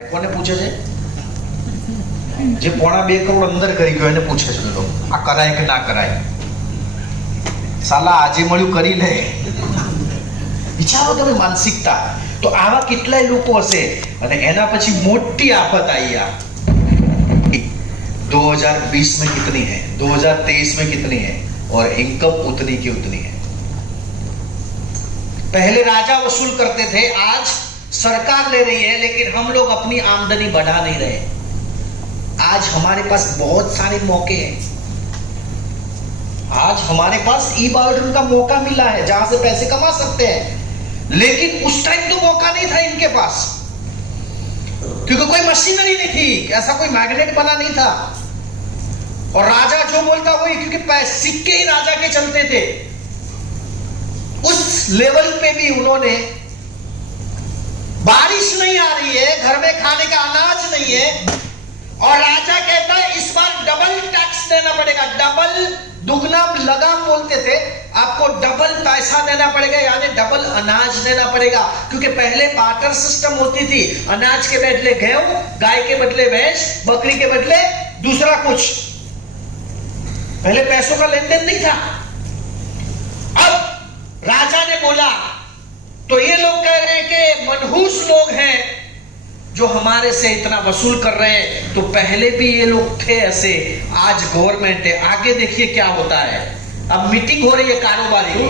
કોને પૂછે છે? જે પોણા 2 કરોડ અંદર કરી ગયો એને પૂછે છે લોકો આ કરાય કે ના કરાય. સાલા આજે મળ્યું કરી લે. વિચારો તમે માનસિકતા. તો આવા કેટલાય લોકો હશે અને એના પછી મોટી આફત आई. 2020 में कितनी है, 2023 में कितनी है और इनकम उतनी की उतनी है. पहले राजा वसूल करते थे, आज सरकार ले रही है, लेकिन हम लोग अपनी आमदनी बढ़ा नहीं रहे. आज हमारे पास बहुत सारे मौके हैं. आज हमारे पास ई बायोडन का मौका मिला है जहां से पैसे कमा सकते हैं, लेकिन उस टाइम तो मौका नहीं था इनके पास, क्योंकि कोई मशीनरी नहीं थी, ऐसा कोई मैग्नेट बना नहीं था. और राजा जो बोलता वही, क्योंकि सिक्के ही राजा के चलते थे. उस लेवल पे भी उन्होंने, बारिश नहीं आ रही है, घर में खाने का अनाज नहीं है, और राजा कहता है इस बार डबल टैक्स देना पड़ेगा. डबल, दुगना लगाम बोलते थे, आपको डबल पैसा देना पड़ेगा, यानी डबल अनाज देना पड़ेगा. क्योंकि पहले बार्टर सिस्टम होती थी, अनाज के बदले गेहूं, गाय के बदले भैंस, बकरी के बदले दूसरा कुछ. पहले पैसों का लेन देन नहीं था. अब राजा ने बोला तो ये लोग कह रहे हैं कि मनहूस लोग हैं जो हमारे से इतना वसूल कर रहे हैं. तो पहले भी ये लोग थे ऐसे, आज गवर्नमेंट है. आगे देखिए क्या होता है. अब मीटिंग हो रही है कारोबारी की.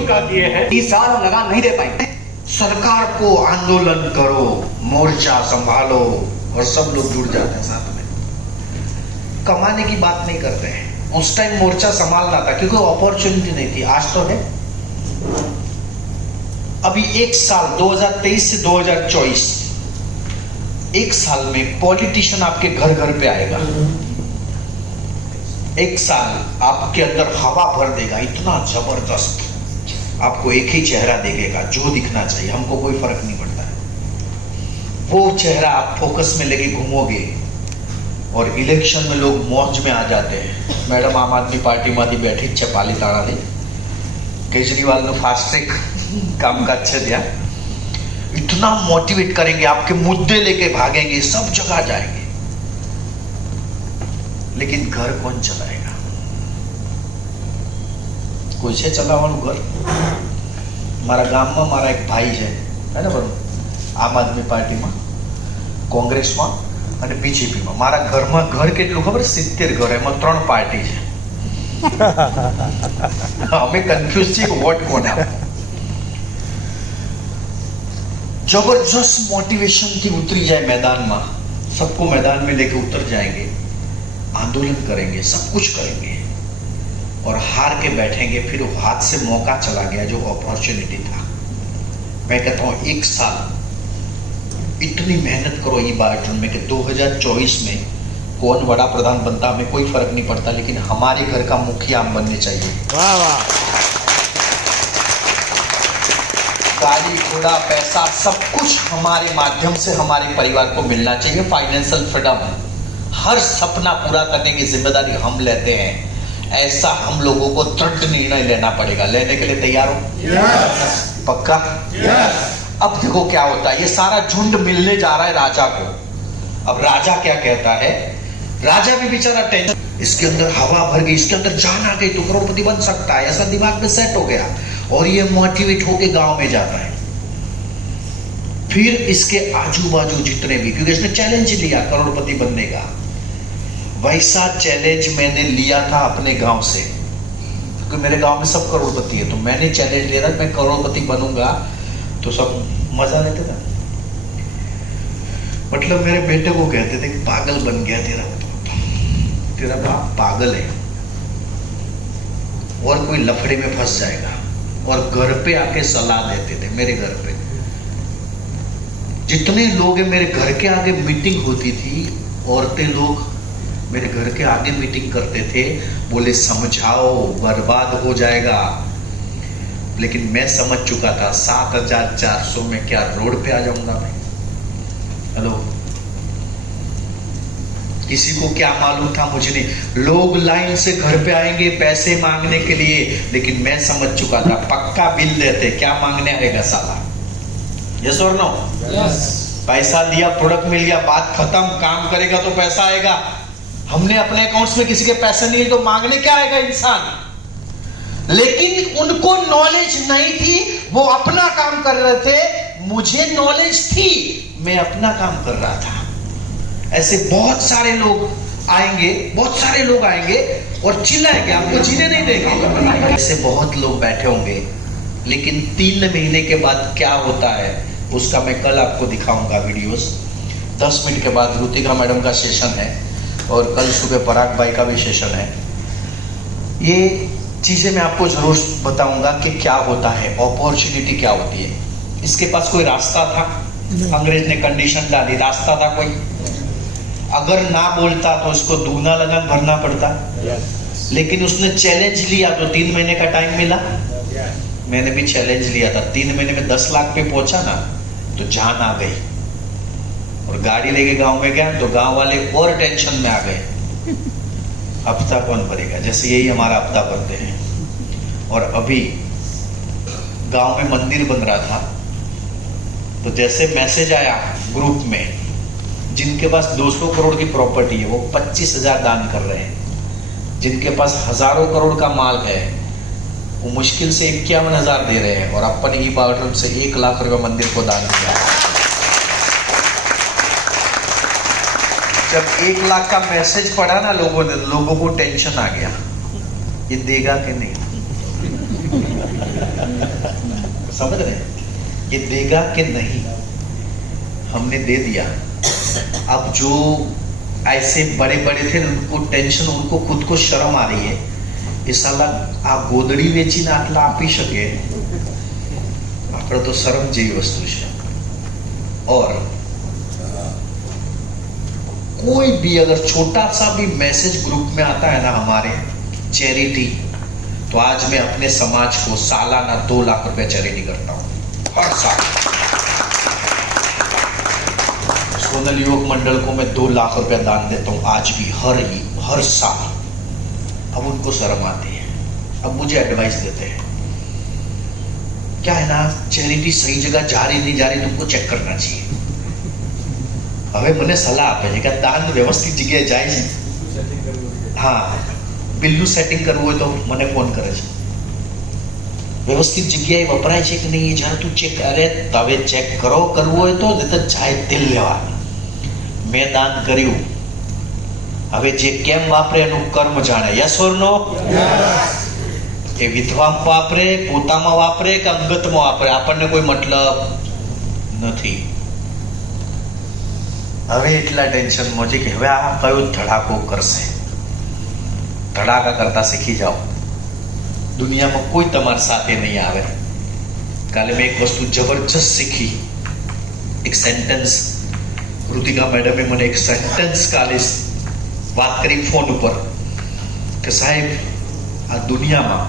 30 साल लगान नहीं दे पाए. सरकार को आंदोलन करो, मोर्चा संभालो, और सब लोग जुड़ जाते हैं साथ में. कमाने की बात नहीं करते हैं. उस टाइम मोर्चा संभालना था क्योंकि अपॉर्चुनिटी नहीं थी. आज तो है. अभी एक साल 2023 से 2024, एक साल में पॉलिटिशियन आपके घर घर पे आएगा. एक साल आपके अंदर हवा भर देगा, इतना जबरदस्त. आपको एक ही चेहरा देखेगा जो दिखना चाहिए, हमको कोई फर्क नहीं पड़ता है. वो चेहरा आप फोकस में लेके घूमोगे, और इलेक्शन में लोग मौज में आ जाते हैं. मैडम आम आदमी पार्टी मांथी बैठी છે પાલીતાણાથી, केजरीवाल ने फास्ट ट्रैक कामकाज છે ત્યાં. इतना मोटिवेट करेंगे, आपके मुद्दे लेके भागेंगे, सब जगह जाएंगे. लेकिन घर कौन चलाएगा? कोई છે ચલાવવાનું ઘર? મારા ગામમાં મારા એક ભાઈ છે, બરાબર, આમ આદમી પાર્ટીમાં, કોંગ્રેસમાં અને બીજેપીમાં. મારા ઘરમાં ઘર કેટલું ખબર? 70 ઘર, એમાં 3 પાર્ટી છે. અમે કન્ફ્યુઝ છીએ કે વોટ કોને આપો. जबरदस्त मोटिवेशन की उतरी जाए मैदान में, सबको मैदान में लेके उतर जाएंगे, आंदोलन करेंगे, सब कुछ करेंगे, और हार के बैठेंगे. फिर हाथ से मौका चला गया जो अपॉर्चुनिटी था. मैं कहता हूं एक साल इतनी मेहनत करो ई बायोडन में कि 2024 में कौन बड़ा प्रधान बनता हमें कोई फर्क नहीं पड़ता, लेकिन हमारे घर का मुखिया हम बनने चाहिए. वाह वाह. गाड़ी घोड़ा पैसा सब कुछ हमारे माध्यम से हमारे परिवार को मिलना चाहिए. फाइनेंशियल फ्रीडम, हर सपना पूरा करने की जिम्मेदारी हम लेते हैं. ऐसा हम लोगों को दृढ़ निर्णय लेना पड़ेगा. लेने के लिए तैयार हो? यस. पक्का? यस. अब देखो क्या होता है. ये सारा झुंड मिलने जा रहा है राजा को. अब राजा क्या कहता है? राजा भी बेचारा टेंशन, इसके अंदर हवा भर गई, इसके अंदर जान आ गई तो करोड़पति बन सकता है, ऐसा दिमाग में सेट हो गया, और ये मोटिवेट होके गांव में जाता है. फिर इसके आजू बाजू जितने भी, क्योंकि इसने चैलेंज लिया करोड़पति बनने का, वैसा चैलेंज मैंने लिया था अपने गांव से, क्योंकि मेरे गांव में सब करोड़पति है. तो मैंने चैलेंज लिया था मैं करोड़पति बनूंगा. तो सब मजा लेते थे. मतलब मेरे बेटे को कहते थे कि पागल बन गया तेरा बाप पागल है, और कोई लफड़े में फंस जाएगा. और घर पे आके सलाह देते थे. मेरे घर पे जितने लोग हैं, मेरे घर के आगे मीटिंग होती थी, औरतें लोग मेरे घर के आगे मीटिंग करते थे, बोले समझाओ बर्बाद हो जाएगा. लेकिन मैं समझ चुका था 7,400 में क्या रोड पे आ जाऊंगा मैं. हेलो, किसी को क्या मालूम था? मुझे नहीं. लोग लाइन से घर पे आएंगे पैसे मांगने के लिए, लेकिन मैं समझ चुका था पक्का बिल देते, क्या मांगने आएगा साला. यस और नो? यस. पैसा दिया, प्रोडक्ट मिल गया, बात खत्म। काम करेगा तो पैसा आएगा। हमने अपने अकाउंट्स में किसी के पैसे नहीं है तो मांगने क्या आएगा इंसान? लेकिन उनको नॉलेज नहीं थी, वो अपना काम कर रहे थे। मुझे नॉलेज थी, मैं अपना काम कर रहा था। ऐसे बहुत सारे लोग आएंगे, बहुत सारे लोग आएंगे और चिल्लाएंगे, आपको जीने नहीं देंगे। ऐसे बहुत लोग बैठे होंगे, लेकिन 3 महीने के बाद क्या होता है उसका मैं कल आपको दिखाऊंगा वीडियोस। 10 मिनट के बाद रुतिका मैडम का सेशन है और कल सुबह पराग भाई का भी सेशन है। ये चीजें मैं आपको जरूर बताऊंगा कि क्या होता है, अपॉर्चुनिटी क्या होती है। इसके पास कोई रास्ता था? अंग्रेज ने कंडीशन डाली, रास्ता था कोई? अगर ना बोलता तो उसको दूना लगन भरना पड़ता। लेकिन उसने चैलेंज लिया तो 3 महीने का टाइम मिला। मैंने भी चैलेंज लिया था, 3 महीने में 10 लाख पे पहुंचा ना तो जान आ गई। और गाड़ी लेके गांव में गया तो गांव वाले और टेंशन में आ गए, हफ्ता कौन भरेगा। जैसे यही हमारा हफ्ता भरते हैं। और अभी गांव में मंदिर बन रहा था तो जैसे मैसेज आया ग्रुप में, जिनके पास 200 करोड़ की प्रॉपर्टी है वो 25,000 दान कर रहे हैं। जिनके पास हजारों करोड़ का माल है वो मुश्किल से 51,000 दे रहे हैं। और अपन ई बाथरूम से 1 लाख रुपए मंदिर को दान किया। जब 1 लाख का मैसेज पढ़ा ना लोगों को टेंशन आ गया, ये देगा कि नहीं। समझ रहे? ये देगा कि नहीं। हमने दे दिया। अब जो ऐसे बड़े बड़े थे उनको टेंशन, उनको खुद को शर्म आ रही है। એ સાલા આ ગોદડી વેચીને આટલા આપી શકે, આપણે તો શરમ જેવી વસ્તુ છે। और कोई भी अगर छोटा सा भी मैसेज ग्रुप में आता है ना हमारे चैरिटी, तो आज मैं अपने समाज को सालाना 2 लाख रुपए चैरिटी करता हूं हर साल। सोनल युवक मंडल को मैं 2 लाख रुपए दान देता हूं आज भी, हर साल। अब उनको शर्म आती है, अब मुझे एडवाइस देते हैं। क्या है ना, चैरिटी सही जगह जा रही नहीं जा रही तुमको चेक करना चाहिए। હવે મને સલાહ આપે છે કે દાન વ્યવસ્થિત જગ્યાએ જાય છે। હા, બિલનું સેટિંગ કરવું હોય તો મને ફોન કરે છે। વ્યવસ્થિત જગ્યાએ વપરાય છે કે નહીં એ જરા તું ચેક કરે। હવે ચેક કરો, કરવું હોય તો નહીં તો જાય તેલ લેવા। મેં દાન કર્યું, હવે જે કેમ વાપરે એનું કર્મ જાણે। યસ ઓર નો? એ વિધવામાં વાપરે, પોતામાં વાપરે કે અંગતમાં વાપરે, આપણને કોઈ મતલબ નથી। હવે એટલા ટેન્શનમાં છે કે હવે આ કયો ધડાકો કરશે। ધડાકા કરતા શીખી જાઓ, દુનિયામાં કોઈ તમારી સાથે નહીં આવે। કાલે મેં એક વસ્તુ જબરજસ્ત શીખી, એક સેન્ટેન્સ। રુતિકા મેડમે મને એક સેન્ટેન્સ કાલે વાત કરી ફોન ઉપર કે સાહેબ, આ દુનિયામાં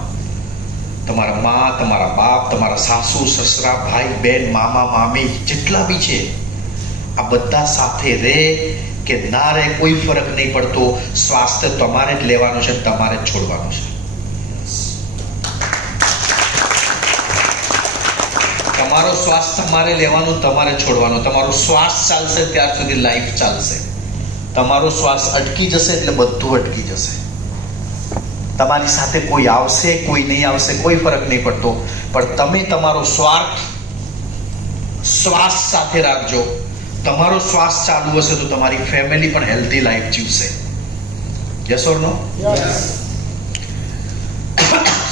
તમારા મા, તમારા બાપ, તમારા સાસુ સસરા, ભાઈ બહેન, મામા મામી જેટલા બી છે, આ બધા સાથે રહે કે ના રહે કોઈ ફરક નહીં પડતો। સ્વાસ્થ્ય તમારે જ લેવાનું છે, તમારે જ છોડવાનું છે। તમારો શ્વાસ તમારે લેવાનું, તમારે છોડવાનું। તમારો શ્વાસ ચાલશે ત્યાર સુધી લાઈફ ચાલશે। તમારો શ્વાસ અટકી જશે એટલે બધું અટકી જશે। તમારી સાથે કોઈ આવશે, કોઈ નહીં આવશે, કોઈ ફરક નહીં પડતો, પણ તમે તમારો શ્વાસ સાથે રાખજો। તમારો શ્વાસ ચાલુ હશે તો તમારી ફેમિલી પણ હેલ્ધી લાઈફ જીવશે। Yes or no?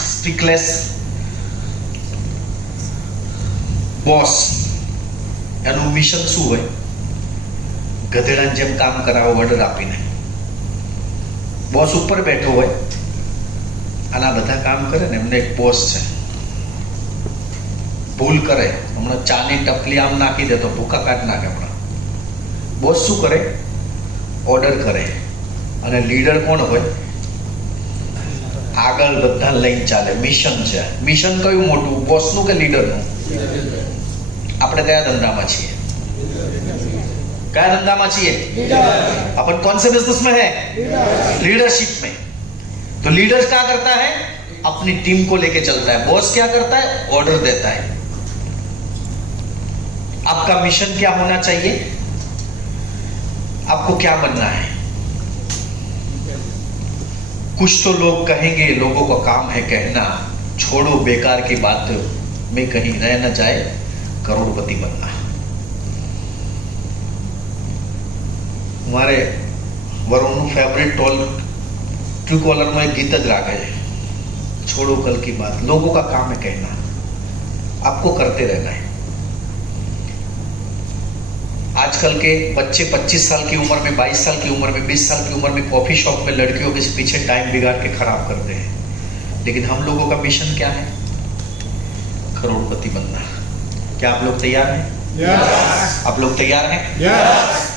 Stickless boss, એનું મિશન શું હોય? ગધેડાની જેમ કામ કરાવો ઓર્ડર આપીને। બોસ ઉપર બેઠો હોય અને આ બધા કામ કરે ને, એમને એક બોસ છે। ભૂલ કરે, હમણાં ચાની ટપલી આમ નાખી દે તો ભૂકા કાઢ નાખે। હમણાં બોસ શું કરે? ઓર્ડર કરે। અને લીડર કોણ હોય? આગળ બધા લઈને ચાલે। મિશન છે। મિશન કયું મોટું, બોસનું કે લીડરનું? આપણે કયા ધંધામાં છીએ? क्या धंधा में चाहिए? अपन कौन से बिजनेस में है? लीडरशिप में। तो लीडर क्या करता है? अपनी टीम को लेके चलता है। बॉस क्या करता है? ऑर्डर देता है। आपका मिशन क्या होना चाहिए? आपको क्या बनना है? कुछ तो लोग कहेंगे, लोगों का काम है कहना, छोड़ो बेकार की बात में कहीं रह न जाए, करोड़पति बनना। हमारे वरुण फेवरेट ट्रू कॉलर में एक गीत ज राग है, छोड़ो कल की बात, लोगों का काम है कहना, आपको करते रहना है। आजकल के बच्चे 25 साल की उम्र में, 22 साल की उम्र में, 20 साल की उम्र में कॉफी शॉप में लड़कियों के पीछे टाइम बिगाड़ के खराब करते हैं। लेकिन हम लोगों का मिशन क्या है? करोड़पति बनना। क्या आप लोग तैयार हैं? Yes. आप लोग तैयार हैं? Yes.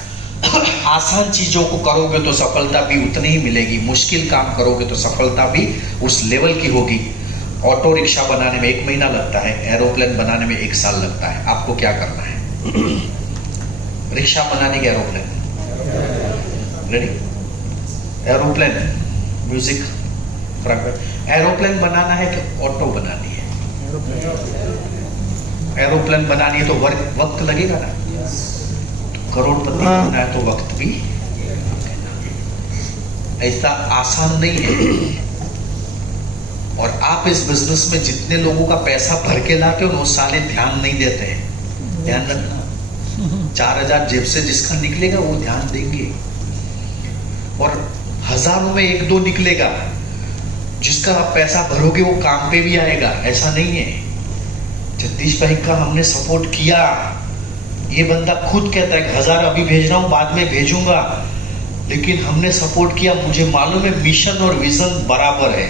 आसान चीजों को करोगे तो सफलता भी उतनी ही मिलेगी, मुश्किल काम करोगे तो सफलता भी उस लेवल की होगी। ऑटो रिक्शा बनाने में 1 महीना लगता है, एरोप्लेन बनाने में 1 साल लगता है। आपको क्या करना है? रिक्शा बनाने की, aeroplane ready? Aeroplane music, aeroplane बनाना है कि ऑटो बनानी है? एरोप्लेन बनानी है तो वक्त लगेगा ना। करोड़पति होना है तो वक्त भी ऐसा आसान नहीं है। और आप इस बिजनेस में जितने लोगों का पैसा भर के लाते हो, वो साले ध्यान नहीं देते हैं। ध्यान रखना, 4000 जेब से जिसका निकलेगा वो ध्यान देंगे, और हजारों में 1-2 निकलेगा, जिसका आप पैसा भरोगे वो काम पे भी आएगा। ऐसा नहीं है। जगदीश भाई का हमने सपोर्ट किया, ये बंदा खुद कहता है 1000 अभी भेज रहा हूं, बाद में भेजूंगा, लेकिन हमने सपोर्ट किया। मुझे मालूम है मिशन और विजन बराबर है।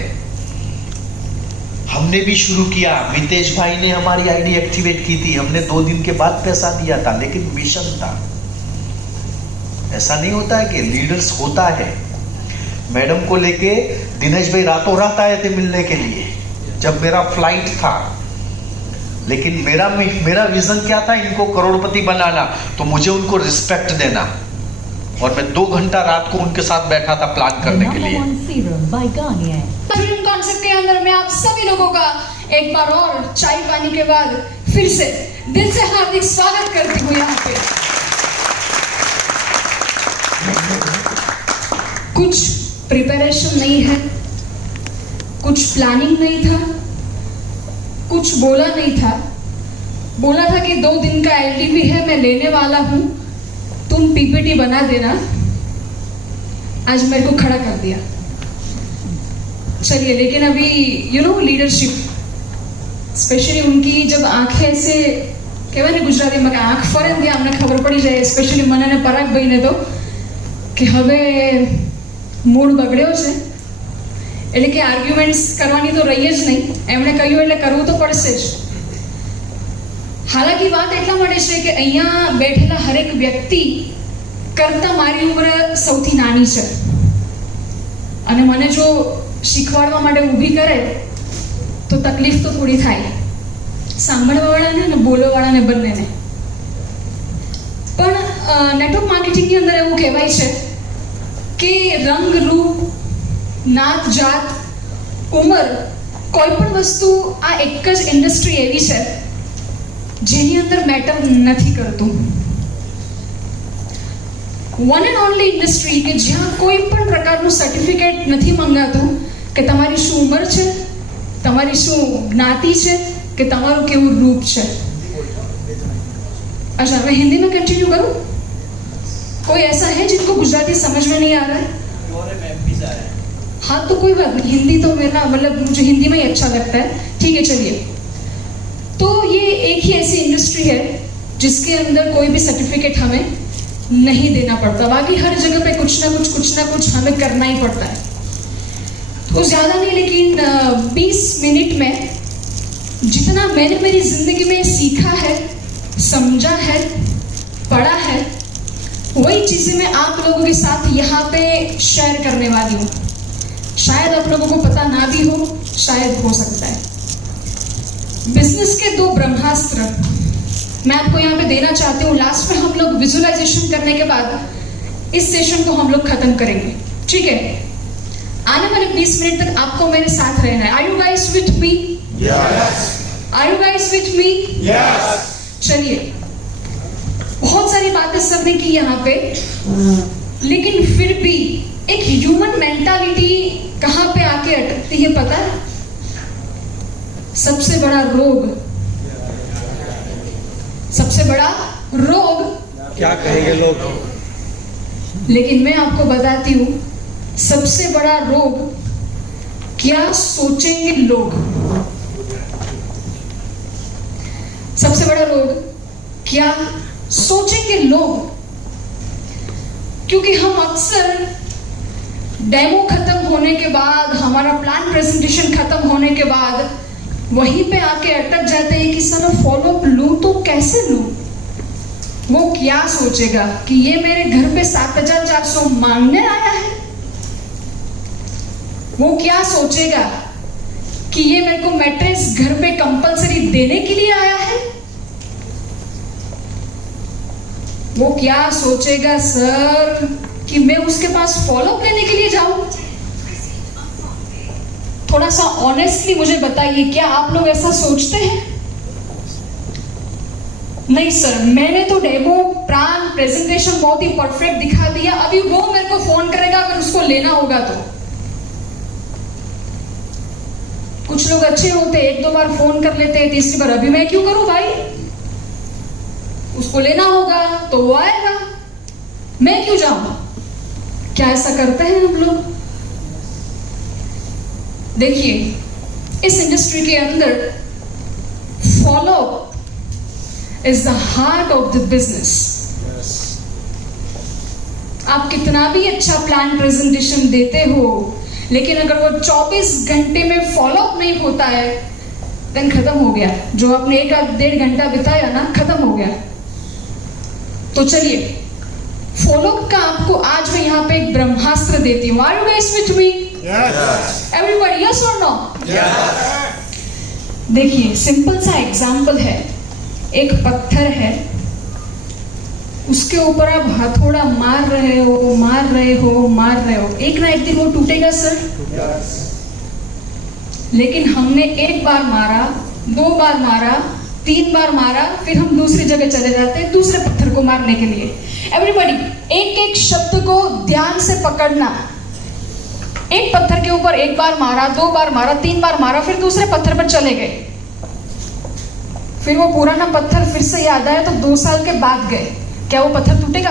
हमने भी शुरू किया, मितेश भाई ने हमारी आईडी एक्टिवेट की थी, हमने 2 दिन के बाद पैसा दिया था, लेकिन मिशन था। ऐसा नहीं होता है कि लीडर्स होता है। मैडम को लेके दिनेश भाई रातों रात आए थे मिलने के लिए जब मेरा फ्लाइट था, लेकिन मेरा विजन क्या था? इनको करोड़पति बनाना, तो मुझे उनको रिस्पेक्ट देना। और मैं 2 घंटा रात को उनके साथ बैठा था प्लान करने के लिए। कॉन्सेप्ट के अंदर मैं आप सभी लोगों का एक बार और चाय पानी के बाद फिर से दिल से हार्दिक स्वागत करती हूँ यहाँ पे। कुछ प्रिपरेशन नहीं है, कुछ प्लानिंग नहीं था, कुछ बोला नहीं था। बोला था कि 2 दिन का एलडीपी है, मैं लेने वाला हूं, तुम पीपीटी बना देना। आज मेरे को खड़ा कर दिया। चलिए, लेकिन अभी लीडरशिप, स्पेशली उनकी जब आंखें ऐसे कहेवाय ने ગુજરાતીમાં કે આંખ ફરે ને અમને ખબર પડી જાય, સ્પેશિયલી મને ને પરાગભાઈને તો કે હવે મૂડ બગડ્યો છે, એટલે કે આર્ગ્યુમેન્ટ્સ કરવાની તો રહી જ નહીં, એમણે કહ્યું એટલે કરવું તો પડશે જ। હાલાકી વાત એટલા માટે છે કે અહીંયા બેઠેલા હરેક વ્યક્તિ કરતા મારી ઉંમર સૌથી નાની છે, અને મને જો શીખવાડવા માટે ઊભી કરે તો તકલીફ તો થોડી થાય, સાંભળવાવાળાને અને બોલવાવાળાને બંનેને। પણ નેટવર્ક માર્કેટિંગની અંદર એવું કહેવાય છે કે રંગ, રૂપ, નાત, જાત, ઉંમર, કોઈ પણ વસ્તુ આ એક જ ઇન્ડસ્ટ્રી એવી છે જેની અંદર મેટર નથી કરતું। વન એન્ડ ઓનલી ઇન્ડસ્ટ્રી કે જ્યાં કોઈ પણ પ્રકારનું સર્ટિફિકેટ નથી મંગાતું કે તમારી શું ઉંમર છે, તમારી શું જ્ઞાતિ છે, કે તમારું કેવું રૂપ છે। अच्छा, मैं हिंदी में कंटिन्यू करूं? कोई ऐसा है जिनको गुजराती समझ में नहीं आ रहा है? हाँ, तो कोई बात नहीं, हिंदी तो मेरा मतलब मुझे हिंदी में ही अच्छा लगता है। ठीक है, चलिए। तो ये एक ही ऐसी इंडस्ट्री है जिसके अंदर कोई भी सर्टिफिकेट हमें नहीं देना पड़ता, बाकी हर जगह पे कुछ ना कुछ हमें करना ही पड़ता है। तो ज़्यादा नहीं, लेकिन 20 मिनट में जितना मैंने मेरी जिंदगी में सीखा है, समझा है, पढ़ा है, वही चीज़ें मैं आप लोगों के साथ यहाँ पे शेयर करने वाली हूँ। शायद आप लोगों को पता ना भी हो, शायद हो सकता है। बिजनेस के 2 ब्रह्मास्त्र मैं आपको यहाँ पे देना चाहती हूँ। लास्ट में हम लोग विजुअलाइजेशन करने के बाद इस सेशन को हम लोग खत्म करेंगे, ठीक है? आने वाले 20 मिनट तक आपको मेरे साथ रहना है। Are you guys with me? Yes. Are you guys with me? Yes. चलिए, बहुत सारी बातें सबने की यहाँ पे, लेकिन फिर भी एक ह्यूमन मेंटालिटी कहाँ पे आके अटकती है पता है? सबसे बड़ा रोग, सबसे बड़ा रोग क्या कहेंगे लोग? लेकिन मैं आपको बताती हूं, सबसे बड़ा रोग क्या सोचेंगे लोग। सबसे बड़ा रोग क्या सोचेंगे लोग, क्योंकि हम अक्सर डेमो खत्म होने के बाद, हमारा प्लान प्रेजेंटेशन खत्म होने के बाद वहीं पे आके अटक जाते हैं कि सर फॉलो अप लूं तो कैसे लूं। वो क्या सोचेगा कि ये मेरे घर पे 7,400 मांगने आया है। वो क्या सोचेगा कि ये मेरे को मैट्रेस घर पे कंपलसरी देने के लिए आया है। वो क्या सोचेगा सर कि मैं उसके पास फॉलो अप लेने के लिए जाऊं। थोड़ा सा ऑनेस्टली मुझे बताइए, क्या आप लोग ऐसा सोचते हैं? नहीं सर, मैंने तो डेमो प्लान प्रेजेंटेशन बहुत ही परफेक्ट दिखा दिया, अभी वो मेरे को फोन करेगा अगर उसको लेना होगा तो। कुछ लोग अच्छे होते, एक दो बार फोन कर लेते हैं, तीसरी बार अभी मैं क्यों करूं भाई, उसको लेना होगा तो वो आएगा, मैं क्यों जाऊं। क्या ऐसा करते हैं हम लोग? देखिए, इस इंडस्ट्री के अंदर follow is the heart of the business. आप कितना भी अच्छा प्लान प्रेजेंटेशन देते हो, लेकिन अगर वो 24 घंटे में फॉलो अप नहीं होता है, देन खत्म हो गया। जो आपने 1-1.5 घंटा बिताया ना, खत्म हो गया। तो चलिए, फॉलो अप का आपको आज मैं यहाँ पे एक ब्रह्मास्त्र देती हूँ। Are you guys with me? Everybody yes और नो? देखिए, सिंपल सा एग्जांपल है। एक पत्थर है, उसके ऊपर आप हथौड़ा मार रहे हो, मार रहे हो, मार रहे हो, एक ना एक दिन वो टूटेगा सर। लेकिन हमने एक बार मारा, 2 बार मारा, 3 बार मारा, फिर हम दूसरी जगह चले जाते हैं दूसरे पत्थर को मारने के लिए। एवरीबॉडी, एक एक शब्द को ध्यान से पकड़ना। एक पत्थर के ऊपर 1 बार मारा, 2 बार मारा, 3 बार मारा, फिर दूसरे पत्थर पर चले गए। फिर वो पुराना पत्थर फिर से याद आया तो 2 साल के बाद गए। क्या वो पत्थर टूटेगा?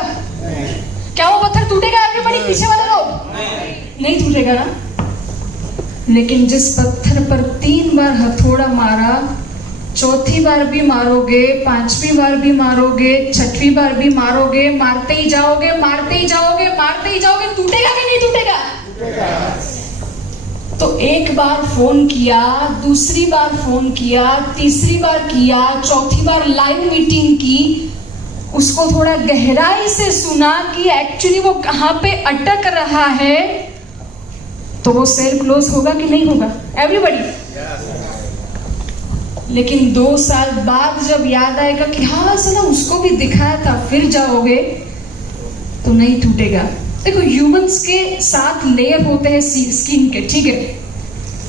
क्या वो पत्थर टूटेगा? एवरीबॉडी, पीछे वाले लोग, नहीं टूटेगा ना। लेकिन जिस पत्थर पर 3 बार हथौड़ा मारा, चौथी बार भी मारोगे, 5वीं बार भी मारोगे, 6वीं बार भी मारोगे, मारते ही जाओगे, मारते ही जाओगे, मारते ही जाओगे, टूटेगा कि नहीं टूटेगा? तो एक बार फोन किया, दूसरी बार फोन किया, तीसरी बार किया, चौथी बार लाइव मीटिंग की, उसको थोड़ा गहराई से सुना कि एक्चुअली वो कहां पे अटक रहा है, तो वो सेल क्लोज होगा कि नहीं होगा? एवरीबॉडी। लेकिन 2 साल बाद जब याद आएगा कि हाँ साला उसको भी दिखाया था, फिर जाओगे तो नहीं टूटेगा। देखो, ह्यूमंस के 7 लेयर होते हैं स्किन के, ठीक है?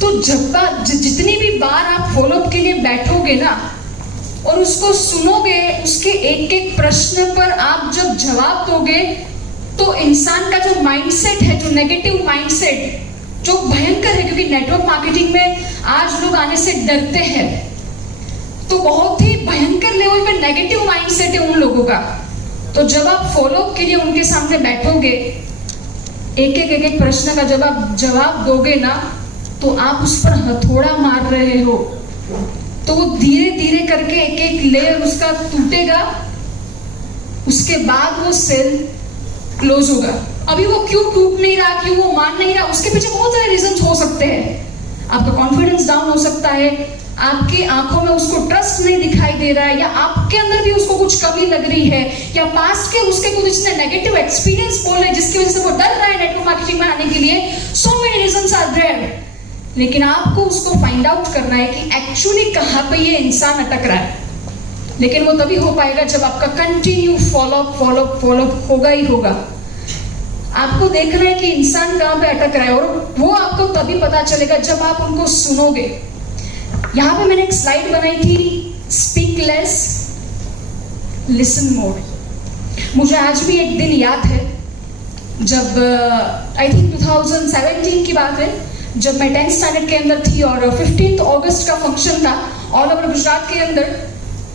तो जितनी भी बार आप फॉलो अप के लिए बैठोगे ना और उसको सुनोगे, उसके एक एक प्रश्न पर आप जब जवाब दोगे, तो इंसान का जो माइंडसेट है, जो नेगेटिव माइंडसेट, जो भयंकर है, क्योंकि नेटवर्क मार्केटिंग में आज लोग आने से डरते हैं, तो बहुत ही भयंकर लेवल पे नेगेटिव माइंडसेट है उन लोगों का। तो जब आप फॉलो अप के लिए उनके सामने बैठोगे, एक एक प्रश्न का जब आप जवाब दोगे ना, तो आप उस पर हथौड़ा मार रहे हो, तो वो धीरे धीरे करके एक एक लेयर उसका टूटेगा, उसके बाद वो सेल क्लोज होगा। अभी वो क्यों टूट नहीं रहा, क्यों वो मान नहीं रहा, उसके पीछे बहुत सारे रीजन हो सकते हैं। आपका कॉन्फिडेंस डाउन हो सकता है, आपकी आंखों में उसको ट्रस्ट नहीं दिखाई दे रहा है, या आपके अंदर भी उसको कुछ कमी लग रही है, या पास्ट के उसके कुछ इसने नेगेटिव एक्सपीरियंस बोल रहे हैं जिसकी वजह से वो डर रहा है नेटवर्क मार्केटिंग में आने के लिए। So many reasons are there. लेकिन आपको उसको फाइंड आउट करना है कि एक्चुअली कहां पे ये इंसान अटक रहा है। लेकिन वो तभी हो पाएगा जब आपका कंटिन्यू फॉलो होगा ही होगा। आपको देखना है कि इंसान कहां पे अटक रहा है, और वो आपको तभी पता चलेगा जब आप उनको सुनोगे। यहां पे मैंने एक स्लाइड बनाई थी, स्पीक लेस लिसन मोर। मुझे आज भी एक दिन याद है जब आई थिंक 2017 की बात है, जब मैं 10th स्टैंडर्ड के अंदर थी और 15 अगस्त का फंक्शन था ऑल ओवर गुजरात के अंदर,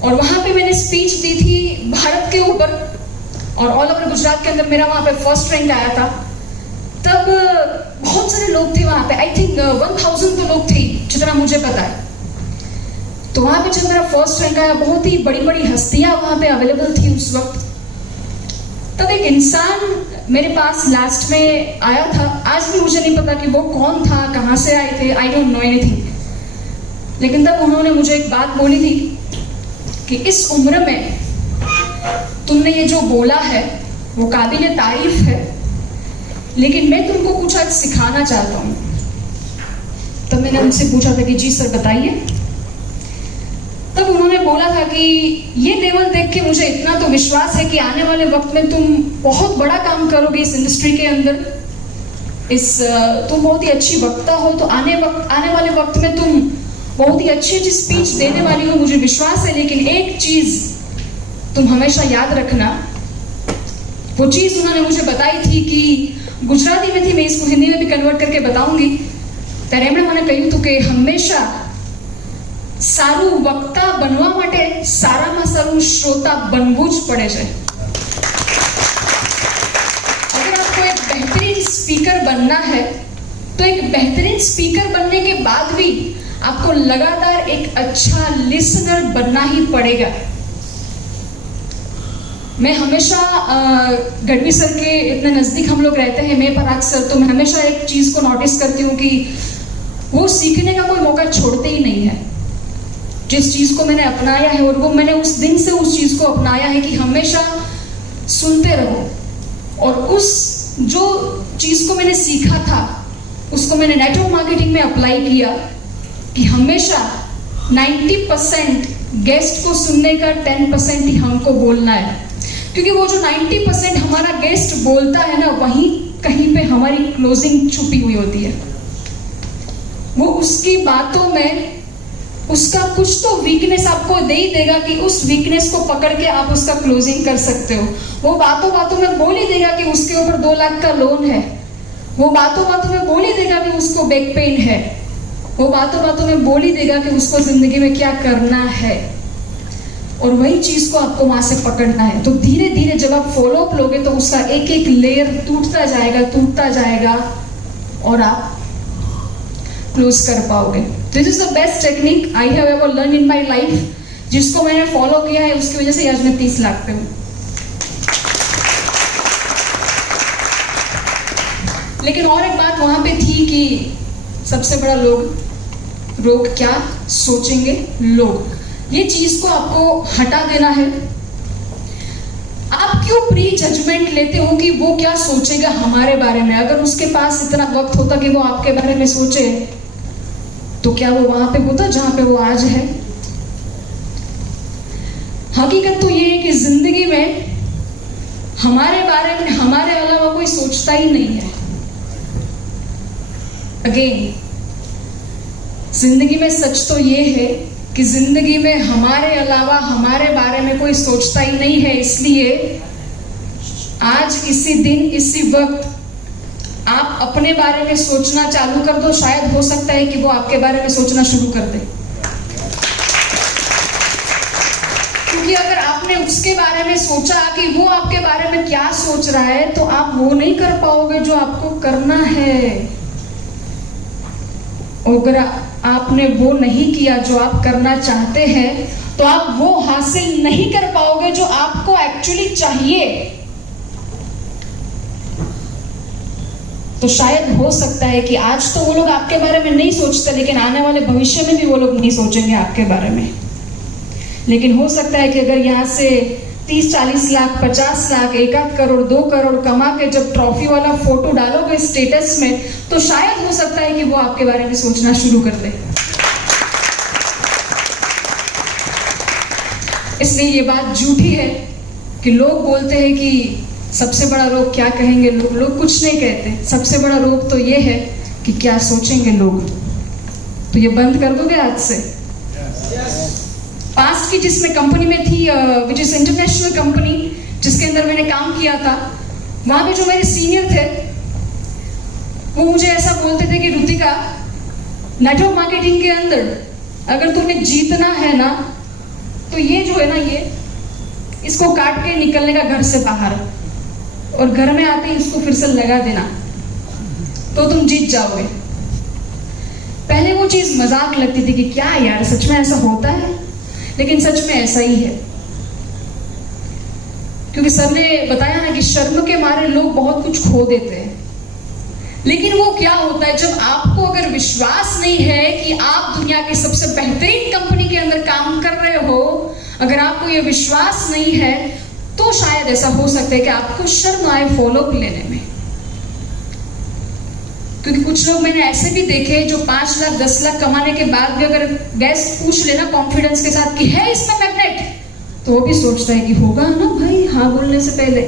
और वहां पे मैंने स्पीच दी थी भारत के ऊपर, और ऑल ओवर गुजरात के अंदर मेरा वहां पे फर्स्ट रैंक आया था। तब बहुत सारे लोग थे वहां पे, आई थिंक 1000 तो लोग थे जितना मुझे पता है। तो वहां पे जब मेरा फर्स्ट रैंक आया, बहुत ही बड़ी बड़ी हस्तियां वहां पे अवेलेबल थी उस वक्त। तब एक इंसान मेरे पास लास्ट में आया था, आज भी मुझे नहीं पता कि वो कौन था, कहां से आए थे, आई डोंट नो एनीथिंग। लेकिन तब उन्होंने मुझे एक बात बोली थी कि इस उम्र में तुमने ये जो बोला है वो काबिले तारीफ है, लेकिन मैं तुमको कुछ आज सिखाना चाहता हूँ। तब मैंने उनसे पूछा था कि जी सर बताइए। तब उन्होंने बोला था कि ये लेवल देख के मुझे इतना तो विश्वास है कि आने वाले वक्त में तुम बहुत बड़ा काम करोगे इस इंडस्ट्री के अंदर, तुम बहुत ही अच्छी वक्ता हो, तो आने वाले वक्त में तुम बहुत ही अच्छी अच्छी स्पीच देने वाली हो, मुझे विश्वास है। लेकिन एक चीज तुम हमेशा याद रखना। वो चीज उन्होंने मुझे बताई थी कि गुजराती में थी, मैं इसको हिंदी में भी कन्वर्ट करके बताऊंगी। ત્યારે એમણે મને કહ્યું હતું કે હંમેશા સારું વક્તા બનવા માટે સારામાં સારું શ્રોતા બનવું જ પડે છે। अगर आपको एक बेहतरीन स्पीकर बनना है तो एक बेहतरीन स्पीकर बनने के बाद भी आपको लगातार एक अच्छा लिसनर बनना ही पड़ेगा। मैं हमेशा गढ़वी सर के इतने नज़दीक हम लोग रहते हैं, मैं पराग सर, तो मैं हमेशा एक चीज़ को नोटिस करती हूँ कि वो सीखने का कोई मौका छोड़ते ही नहीं है। जिस चीज़ को मैंने अपनाया है, और वो मैंने उस दिन से उस चीज़ को अपनाया है कि हमेशा सुनते रहो, और उस जो चीज़ को मैंने सीखा था उसको मैंने नेटवर्क मार्केटिंग में अप्लाई किया कि हमेशा 90% गेस्ट को सुनने का 10% ही हमको बोलना है, क्योंकि वो जो 90% हमारा गेस्ट बोलता है ना, वहीं कहीं पे हमारी क्लोजिंग छुपी हुई होती है। वो उसकी बातों में उसका कुछ तो वीकनेस आपको दे ही देगा कि उस वीकनेस को पकड़ के आप उसका क्लोजिंग कर सकते हो। वो बातों बातों में बोल ही देगा कि उसके ऊपर 2 लाख का लोन है, वो बातों बातों में बोल ही देगा कि उसको बैक पेन है, वो बातों बातों में बोल ही देगा कि उसको जिंदगी में क्या करना है, और वही चीज को आपको वहां से पकड़ना है। तो धीरे धीरे जब आप फॉलो अप लोगे तो उसका एक एक लेयर टूटता जाएगा और आप क्लोज कर पाओगे। This is the best technique I have ever learn in my life, जिसको मैंने फॉलो किया है, उसकी वजह से आज मैं 30 लाख पे हूँ। लेकिन और एक बात वहां पे थी कि सबसे बड़ा रोग क्या सोचेंगे लोग, ये चीज को आपको हटा देना है। आप क्यों प्री जजमेंट लेते हो कि वो क्या सोचेगा हमारे बारे में? अगर उसके पास इतना वक्त होता कि वो आपके बारे में सोचे, तो क्या वो वहां पे होता जहां पे वो आज है? हकीकत तो ये है कि जिंदगी में हमारे बारे में हमारे अलावा कोई सोचता ही नहीं है। अगेन, जिंदगी में सच तो ये है कि जिंदगी में हमारे अलावा हमारे बारे में कोई सोचता ही नहीं है। इसलिए आज इसी दिन इसी वक्त आप अपने बारे में सोचना चालू कर दो। शायद हो सकता है कि वो आपके बारे में सोचना शुरू कर दे, क्योंकि अगर आपने उसके बारे में सोचा कि वो आपके बारे में क्या सोच रहा है, तो आप वो नहीं कर पाओगे जो आपको करना है। अगर आपने वो नहीं किया जो आप करना चाहते हैं, तो आप वो हासिल नहीं कर पाओगे जो आपको एक्चुअली चाहिए। तो शायद हो सकता है कि आज तो वो लोग आपके बारे में नहीं सोचते, लेकिन आने वाले भविष्य में भी वो लोग नहीं सोचेंगे आपके बारे में। लेकिन हो सकता है कि अगर यहाँ से 30-40 लाख, 50 लाख, 1 करोड़, 2 करोड़ कमा के जब ट्रॉफी वाला फोटो डालोगे स्टेटस में, तो शायद हो सकता है कि वो आपके बारे में सोचना शुरू कर दे। इसलिए ये बात झूठी है कि लोग बोलते हैं कि सबसे बड़ा रोग क्या कहेंगे लोग कुछ नहीं कहते। सबसे बड़ा रोग तो ये है कि क्या सोचेंगे लोग। तो ये बंद कर दोगे आज से? पास्ट की जिसमें कंपनी में थी, विच इज इंटरनेशनल कंपनी, जिसके अंदर मैंने काम किया था, वहां पे जो मेरे सीनियर थे वो मुझे ऐसा बोलते थे कि रुतिका, नेटवर्क मार्केटिंग के अंदर अगर तुम्हें जीतना है ना तो ये जो है ना, ये इसको काट के निकलने का घर से बाहर, और घर में आते ही इसको फिर से लगा देना तो तुम जीत जाओगे। पहले वो चीज मजाक लगती थी कि क्या यार सच में ऐसा होता है, लेकिन सच में ऐसा ही है। क्योंकि सर ने बताया ना कि शर्म के मारे लोग बहुत कुछ खो देते हैं, लेकिन वो क्या होता है जब आपको अगर विश्वास नहीं है कि आप दुनिया की सबसे बेहतरीन कंपनी के अंदर काम कर रहे हो, अगर आपको ये विश्वास नहीं है तो शायद ऐसा हो सकता है कि आपको शर्म आए फॉलोअप लेने में। क्योंकि कुछ लोग मैंने ऐसे भी देखे जो 5 लाख 10 लाख कमाने के बाद भी अगर गेस्ट पूछ लेना कॉन्फिडेंस के साथ कि है इसमें मैग्नेट, तो वो भी सोचता है कि होगा ना भाई, हाँ बोलने से पहले।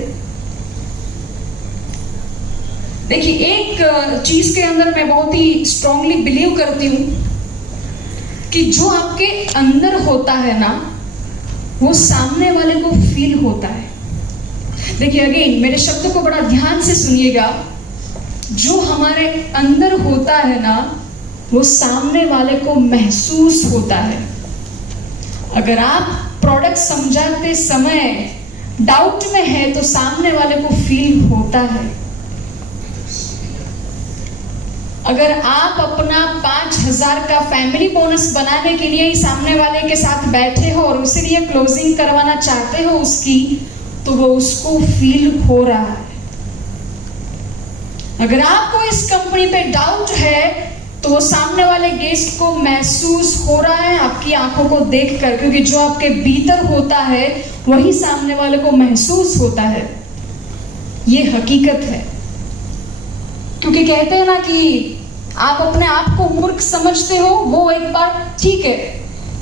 देखिए, एक चीज के अंदर मैं बहुत ही स्ट्रांगली बिलीव करती हूं कि जो आपके अंदर होता है ना वो सामने वाले को फील होता है। देखिए अगेन मेरे शब्दों को बड़ा ध्यान से सुनिएगा, जो हमारे अंदर होता है ना वो सामने वाले को महसूस होता है। अगर आप प्रोडक्ट समझाते समय डाउट में है तो सामने वाले को फील होता है। अगर आप अपना 5,000 का फैमिली बोनस बनाने के लिए ही सामने वाले के साथ बैठे हो और उसी लिए क्लोजिंग करवाना चाहते हो उसकी, तो वो उसको फील हो रहा है। अगर आपको इस कंपनी पे डाउट है तो वो सामने वाले गेस्ट को महसूस हो रहा है आपकी आंखों को देखकर, क्योंकि जो आपके भीतर होता है वही सामने वाले को महसूस होता है। ये हकीकत है। क्योंकि कहते हैं ना कि आप अपने आप को मूर्ख समझते हो, वो एक बार ठीक है,